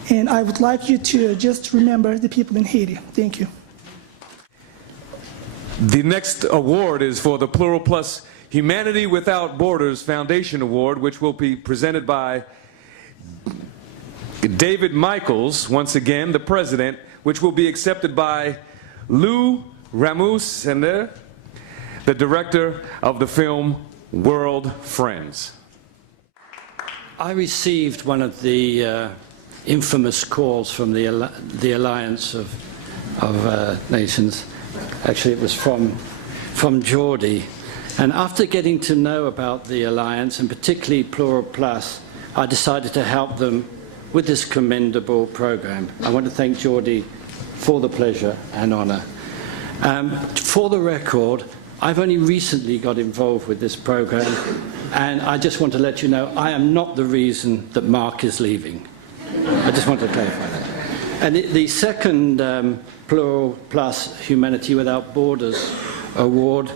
And I would like you to just remember the people in Haiti. Thank you. The next award is for the Plural Plus Humanity Without Borders Foundation Award, which will be presented by David Michaels, once again, the president, which will be accepted by Lou Ramos-Sender, the director of the film World Friends. I received one of the infamous calls from the Alliance of Nations. Actually, it was from Geordie. And after getting to know about the Alliance, and particularly Plural Plus, I decided to help them with this commendable program. I want to thank Geordie for the pleasure and honour. For the record, I've only recently got involved with this program, and I just want to let you know I am not the reason that Mark is leaving. I just want to clarify that. And the second Plural Plus Humanity Without Borders award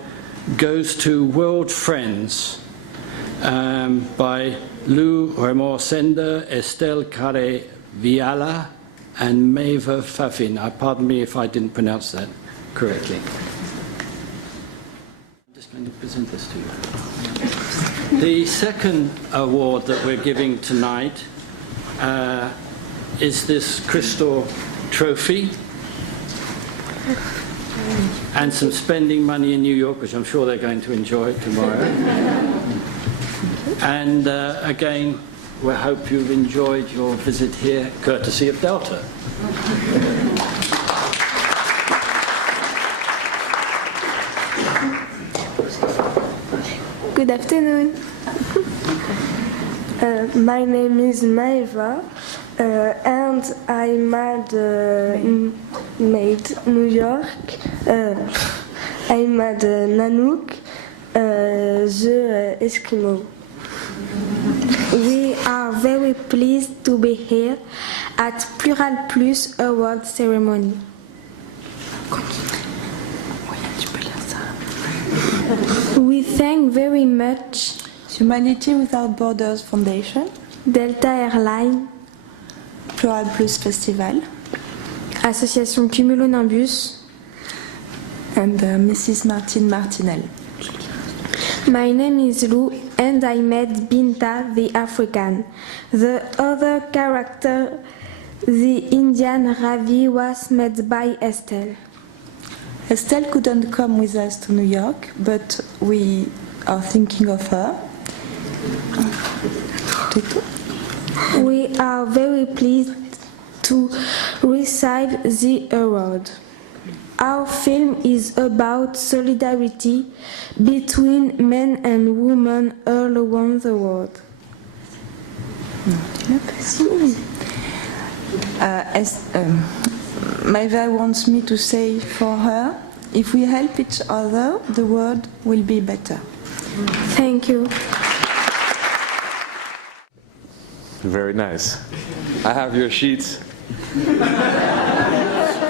goes to World Friends by Lou Ramos-Sender, Estelle Carre-Viala, and Maeva Fafin. Pardon me if I didn't pronounce that correctly. I'm just going to present this to you. The second award that we're giving tonight is this crystal trophy and some spending money in New York, which I'm sure they're going to enjoy tomorrow. And again, we hope you've enjoyed your visit here, courtesy of Delta. Good afternoon. My name is Maeva, and I'm at New York. I'm at Nanook, the Eskimo. We are very pleased to be here at Plural Plus Award Ceremony. We thank very much Humanity Without Borders Foundation, Delta Airlines, Plural Plus Festival, Association Cumulonimbus, and Mrs. Martine Martinel. My name is Lou, and I met Binta the African. The other character, the Indian Ravi, was met by Estelle. Estelle couldn't come with us to New York, but we are thinking of her. We are very pleased to receive the award. Our film is about solidarity between men and women all around the world. Maeva wants me to say for her, if we help each other, the world will be better. Thank you. Very nice. I have your sheets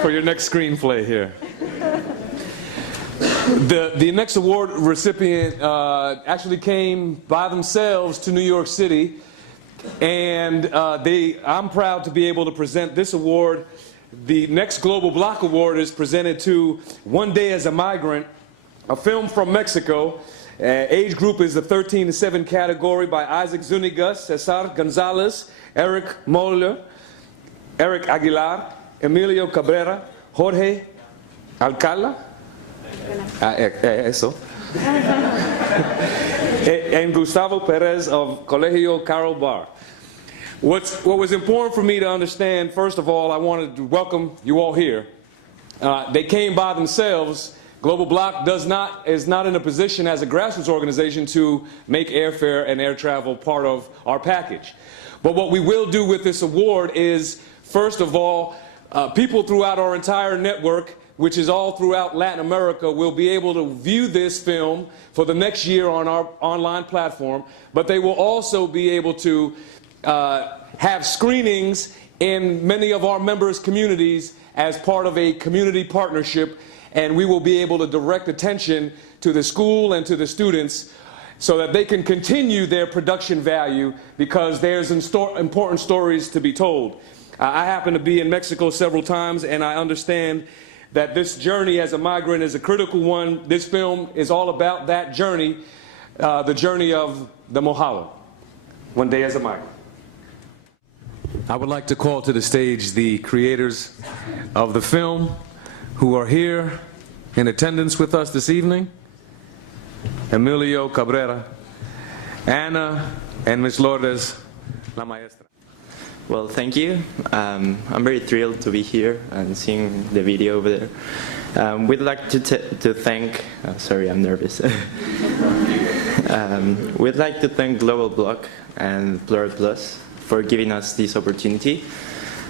for your next screenplay here. The next award recipient actually came by themselves to New York City, and I'm proud to be able to present this award. The next Global Block Award is presented to One Day as a Migrant, a film from Mexico. Age group is the 13 to 7 category by Isaac Zuniga, Cesar Gonzalez, Eric Moller, Eric Aguilar, Emilio Cabrera, Jorge Alcala, eso, and Gustavo Perez of Colegio Carol Bar. What was important for me to understand, first of all, I wanted to welcome you all here. They came by themselves. Global Block is not in a position as a grassroots organization to make airfare and air travel part of our package. But what we will do with this award is, first of all, people throughout our entire network, which is all throughout Latin America, will be able to view this film for the next year on our online platform, but they will also be able to have screenings in many of our members' communities as part of a community partnership, and we will be able to direct attention to the school and to the students so that they can continue their production value, because there's important stories to be told. I happen to be in Mexico several times, and I understand that this journey as a migrant is a critical one. This film is all about that journey, the journey of the Mojave, One Day as a Migrant. I would like to call to the stage the creators of the film who are here in attendance with us this evening: Emilio Cabrera, Ana, and Ms. Lourdes, La Maestra. Well, thank you. I'm very thrilled to be here and seeing the video over there. We'd like to thank, sorry, I'm nervous. We'd like to thank Global Block and Plural Plus for giving us this opportunity.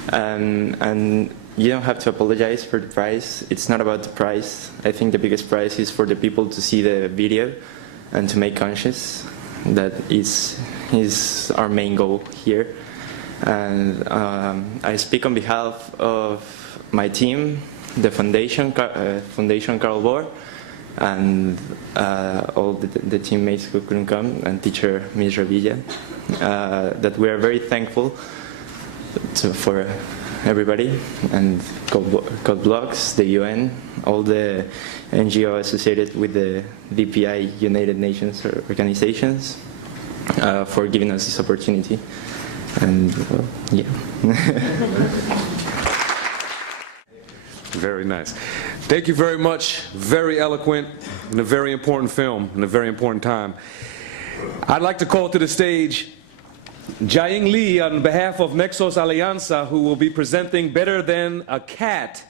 And you don't have to apologize for the prize. It's not about the prize. I think the biggest prize is for the people to see the video and to make conscious. That is our main goal here. And I speak on behalf of my team, the Foundation Carol Bohr, and all the teammates who couldn't come, and teacher Ms. Revilla, that we are very thankful for everybody, and Code Blocks, the UN, all the NGO associated with the DPI United Nations organizations, for giving us this opportunity. And well, yeah. Very nice. Thank you very much. Very eloquent, and a very important film, and a very important time. I'd like to call to the stage Jiaying Lee on behalf of Nexos Alianza, who will be presenting Better Than a Cat,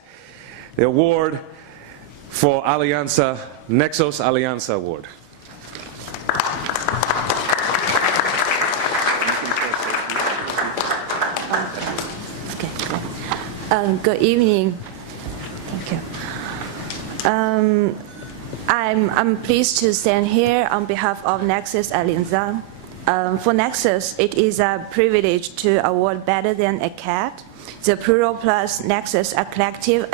the award for Alianza, Nexos Alianza Award. Good evening. Thank you. I'm pleased to stand here on behalf of Nexus Alianza. For Nexus, it is a privilege to award Better Than a Cat, the Plural Plus Nexus, a collective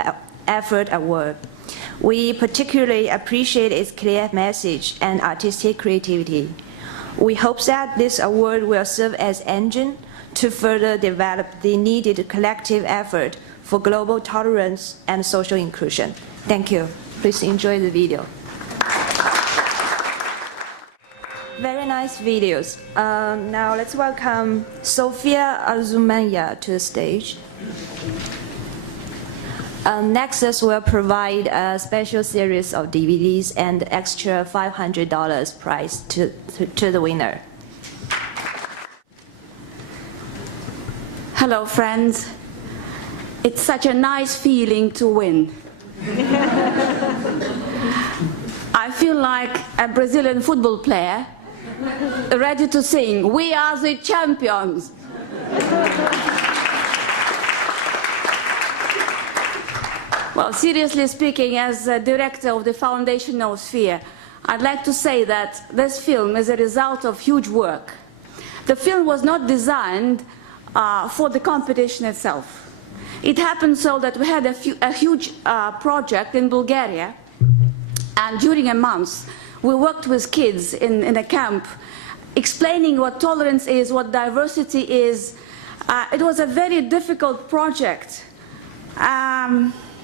effort award. We particularly appreciate its clear message and artistic creativity. We hope that this award will serve as engine to further develop the needed collective effort for global tolerance and social inclusion. Thank you. Please enjoy the video. Very nice videos. Now let's welcome Sofia Arzumanya to the stage. Nexus will provide a special series of DVDs and extra $500 prize to the winner. Hello, friends. It's such a nice feeling to win. I feel like a Brazilian football player ready to sing, "We are the champions." Well, seriously speaking, as director of the Foundation Noosphere, I'd like to say that this film is a result of huge work. The film was not designed for the competition itself. It happened so that we had a huge project in Bulgaria, and during a month we worked with kids in a camp, explaining what tolerance is, what diversity is. It was a very difficult project.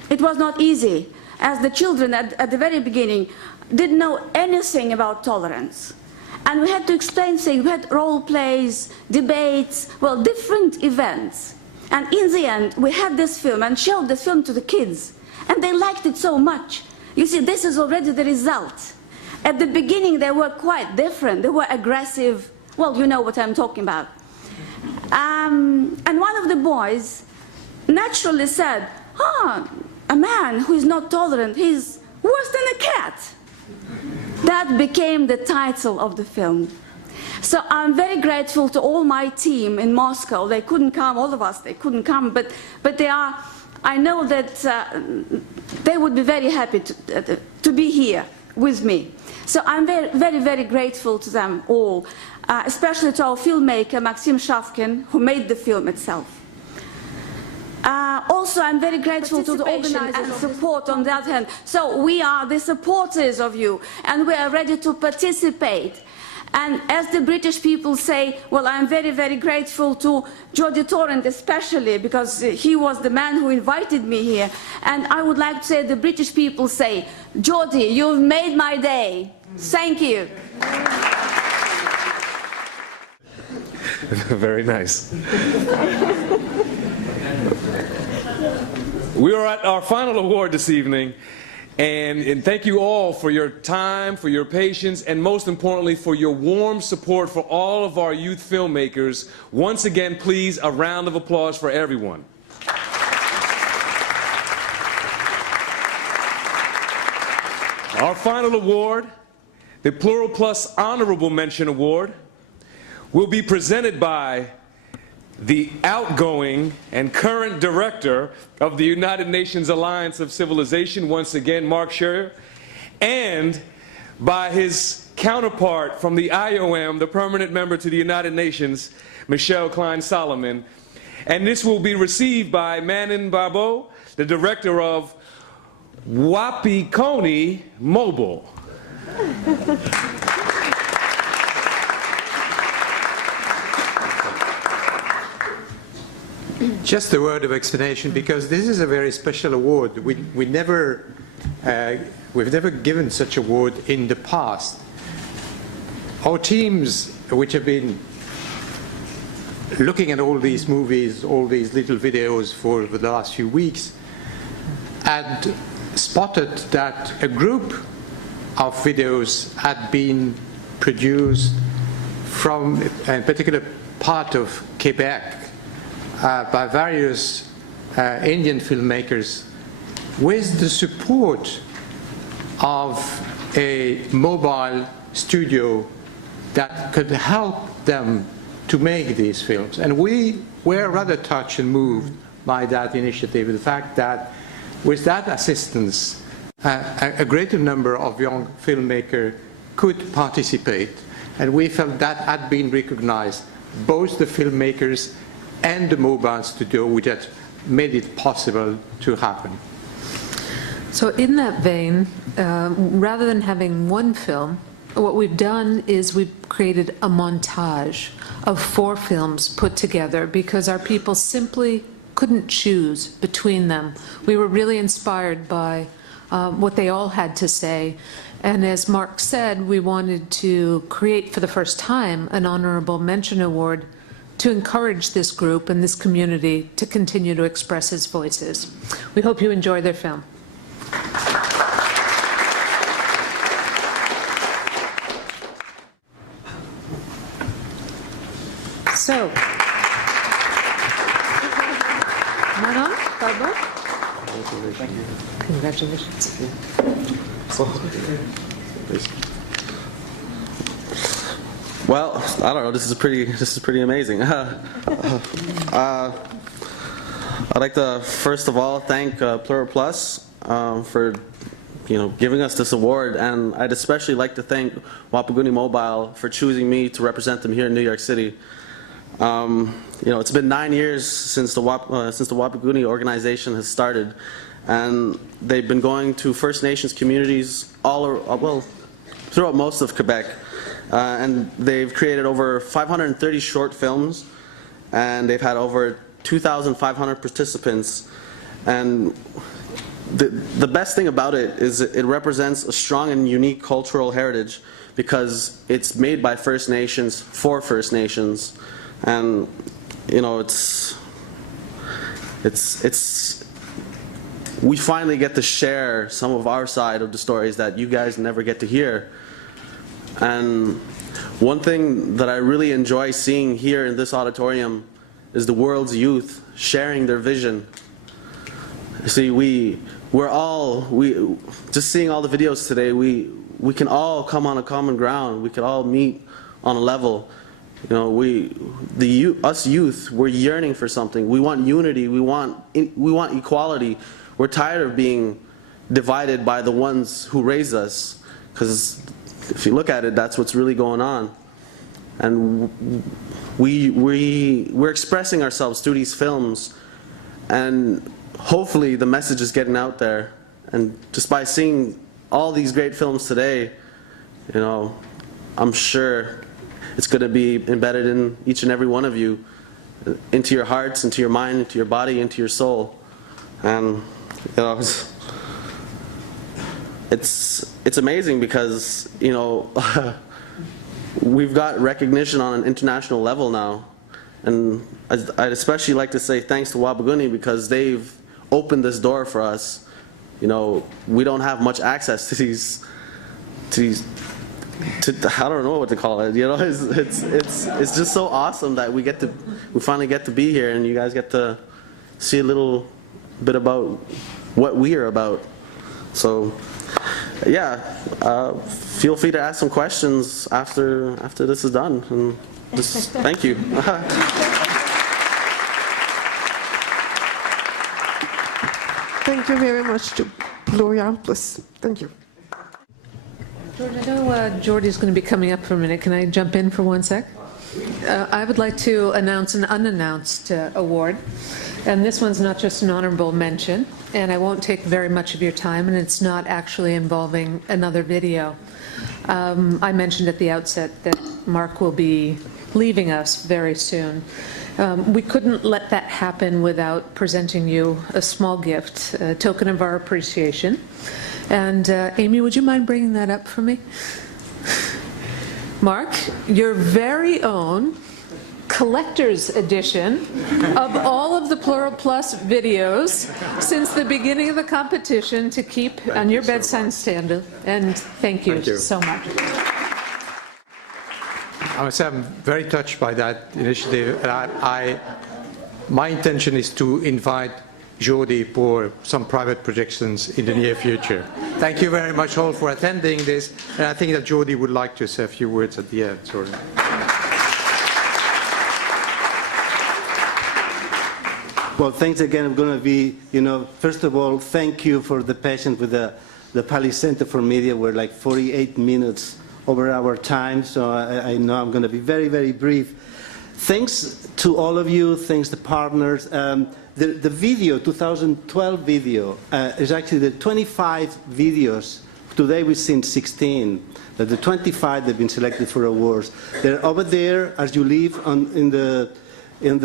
It was not easy, as the children at the very beginning didn't know anything about tolerance. And we had to explain things. We had role plays, debates, well, different events. And in the end, we had this film and showed this film to the kids. And they liked it so much. You see, this is already the result. At the beginning, they were quite different. They were aggressive. Well, you know what I'm talking about. And one of the boys naturally said, a man who is not tolerant, he's worse than a cat. That became the title of the film. So I'm very grateful to all my team in Moscow. They couldn't come, all of us, they couldn't come, but they are, I know that they would be very happy to be here with me. So I'm very, very, very grateful to them all, especially to our filmmaker, Maxim Shavkin, who made the film itself. Also, I'm very grateful to the organizers and support on that hand. So we are the supporters of you, and we are ready to participate. And as the British people say, well, I'm very, very grateful to Jody Torrent especially, because he was the man who invited me here. And I would like to say the British people say, Jody, you've made my day. Thank you. Very nice. We are at our final award this evening, and thank you all for your time, for your patience, and most importantly, for your warm support for all of our youth filmmakers. Once again, please, a round of applause for everyone. Our final award, the Plural Plus Honorable Mention Award, will be presented by the outgoing and current director of the United Nations Alliance of Civilization, once again, Mark Scherer, and by his counterpart from the IOM, the permanent member to the United Nations, Michelle Klein-Solomon. And this will be received by Manin Babo, the director of Wapikoni Mobile. Just a word of explanation, because this is a very special award. We've never given such award in the past. Our teams, which have been looking at all these movies, all these little videos for the last few weeks, had spotted that a group of videos had been produced from a particular part of Quebec by various Indian filmmakers with the support of a mobile studio that could help them to make these films. And we were rather touched and moved by that initiative, the fact that with that assistance, a greater number of young filmmakers could participate. And we felt that had been recognized, both the filmmakers and the mobile studio, which had made it possible to happen. So in that vein, rather than having one film, what we've done is we've created a montage of 4 films put together because our people simply couldn't choose between them. We were really inspired by what they all had to say. And as Mark said, we wanted to create for the first time an honorable mention award to encourage this group and this community to continue to express its voices. We hope you enjoy their film. So, Manon, Barbara? Thank you. Congratulations. Well, I don't know. This is pretty amazing. I'd like to first of all thank Plural Plus for giving us this award, and I'd especially like to thank Wapaguni Mobile for choosing me to represent them here in New York City. It's been 9 years since the Wapaguni organization has started, and they've been going to First Nations communities throughout most of Quebec, and they've created over 530 short films, and they've had over 2,500 participants. And the best thing about it is it represents a strong and unique cultural heritage because it's made by First Nations for First Nations. And we finally get to share some of our side of the stories that you guys never get to hear. And one thing that I really enjoy seeing here in this auditorium is the world's youth sharing their vision. You see, just seeing all the videos today, we can all come on a common ground. We can all meet on a level. Us youth, we're yearning for something. We want unity. We want equality. We're tired of being divided by the ones who raised us. Because if you look at it, that's what's really going on. And we're expressing ourselves through these films, and hopefully the message is getting out there. And just by seeing all these great films today, I'm sure it's going to be embedded in each and every one of you, into your hearts, into your mind, into your body, into your soul. And it's amazing because we've got recognition on an international level now, and I'd especially like to say thanks to Wapaguni because they've opened this door for us. We don't have much access to these I don't know what to call it. It's just so awesome that we finally get to be here, and you guys get to see a little bit about what we are about. So, yeah, feel free to ask some questions after this is done. And just thank you. Thank you very much to Plural Plus. Thank you. George, I know Jordy's going to be coming up for a minute. Can I jump in for 1 sec? I would like to announce an unannounced award. And this one's not just an honorable mention, and I won't take very much of your time, and it's not actually involving another video. I mentioned at the outset that Mark will be leaving us very soon. We couldn't let that happen without presenting you a small gift, a token of our appreciation. And Amy, would you mind bringing that up for me? Mark, your very own collector's edition of all of the Plural Plus videos since the beginning of the competition to keep on your bedside stand. And thank you so much. I must say I'm very touched by that initiative, and my intention is to invite Jody for some private projections in the near future. Thank you very much all for attending this, and I think that Jody would like to say a few words at the end. Sorry. Well, thanks again. I'm going to be, first of all, thank you for the patience with the Paley Center for Media. We're like 48 minutes over our time, so I know I'm going to be very, very brief. Thanks to all of you. Thanks to partners. The video, 2012 video, is actually the 25 videos. Today we've seen 16. The 25 that have been selected for awards. They're over there as you leave in the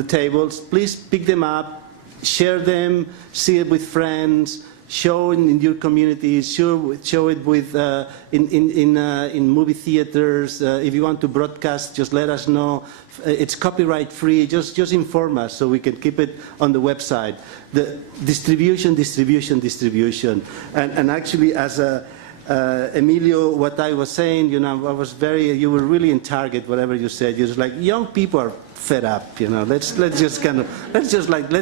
tables. Please pick them up, share them, see it with friends, show it in your communities, show it with in movie theaters. If you want to broadcast, just let us know. It's copyright free. Just inform us so we can keep it on the website. The distribution. And actually, as Emilio, what I was saying, you were really in target. Whatever you said, you're just like young people are fed up. Let's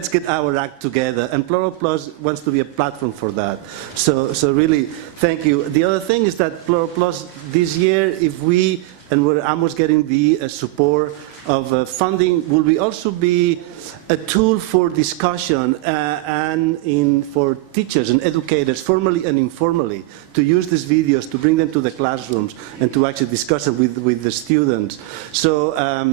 get our act together. And Plural Plus wants to be a platform for that. So really, thank you. The other thing is that Plural Plus this year, and we're almost getting the support funding will also be a tool for discussion and for teachers and educators, formally and informally, to use these videos, to bring them to the classrooms and to actually discuss it with the students. So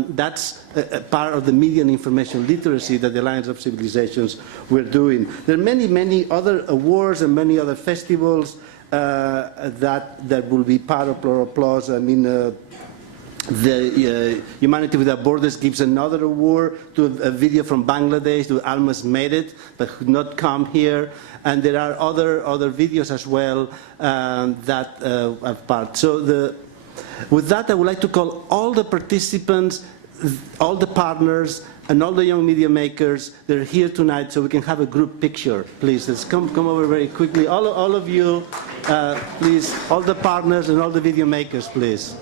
that's a part of the media and information literacy that the Alliance of Civilizations we're doing. There are many, many other awards and many other festivals that will be part of Plural Plus. I mean, the Humanity Without Borders gives another award to a video from Bangladesh who almost made it but could not come here. And there are other videos as well that are part. So with that, I would like to call all the participants, all the partners, and all the young media makers that are here tonight so we can have a group picture. Please, let's come over very quickly. All of you, please, all the partners and all the video makers, please.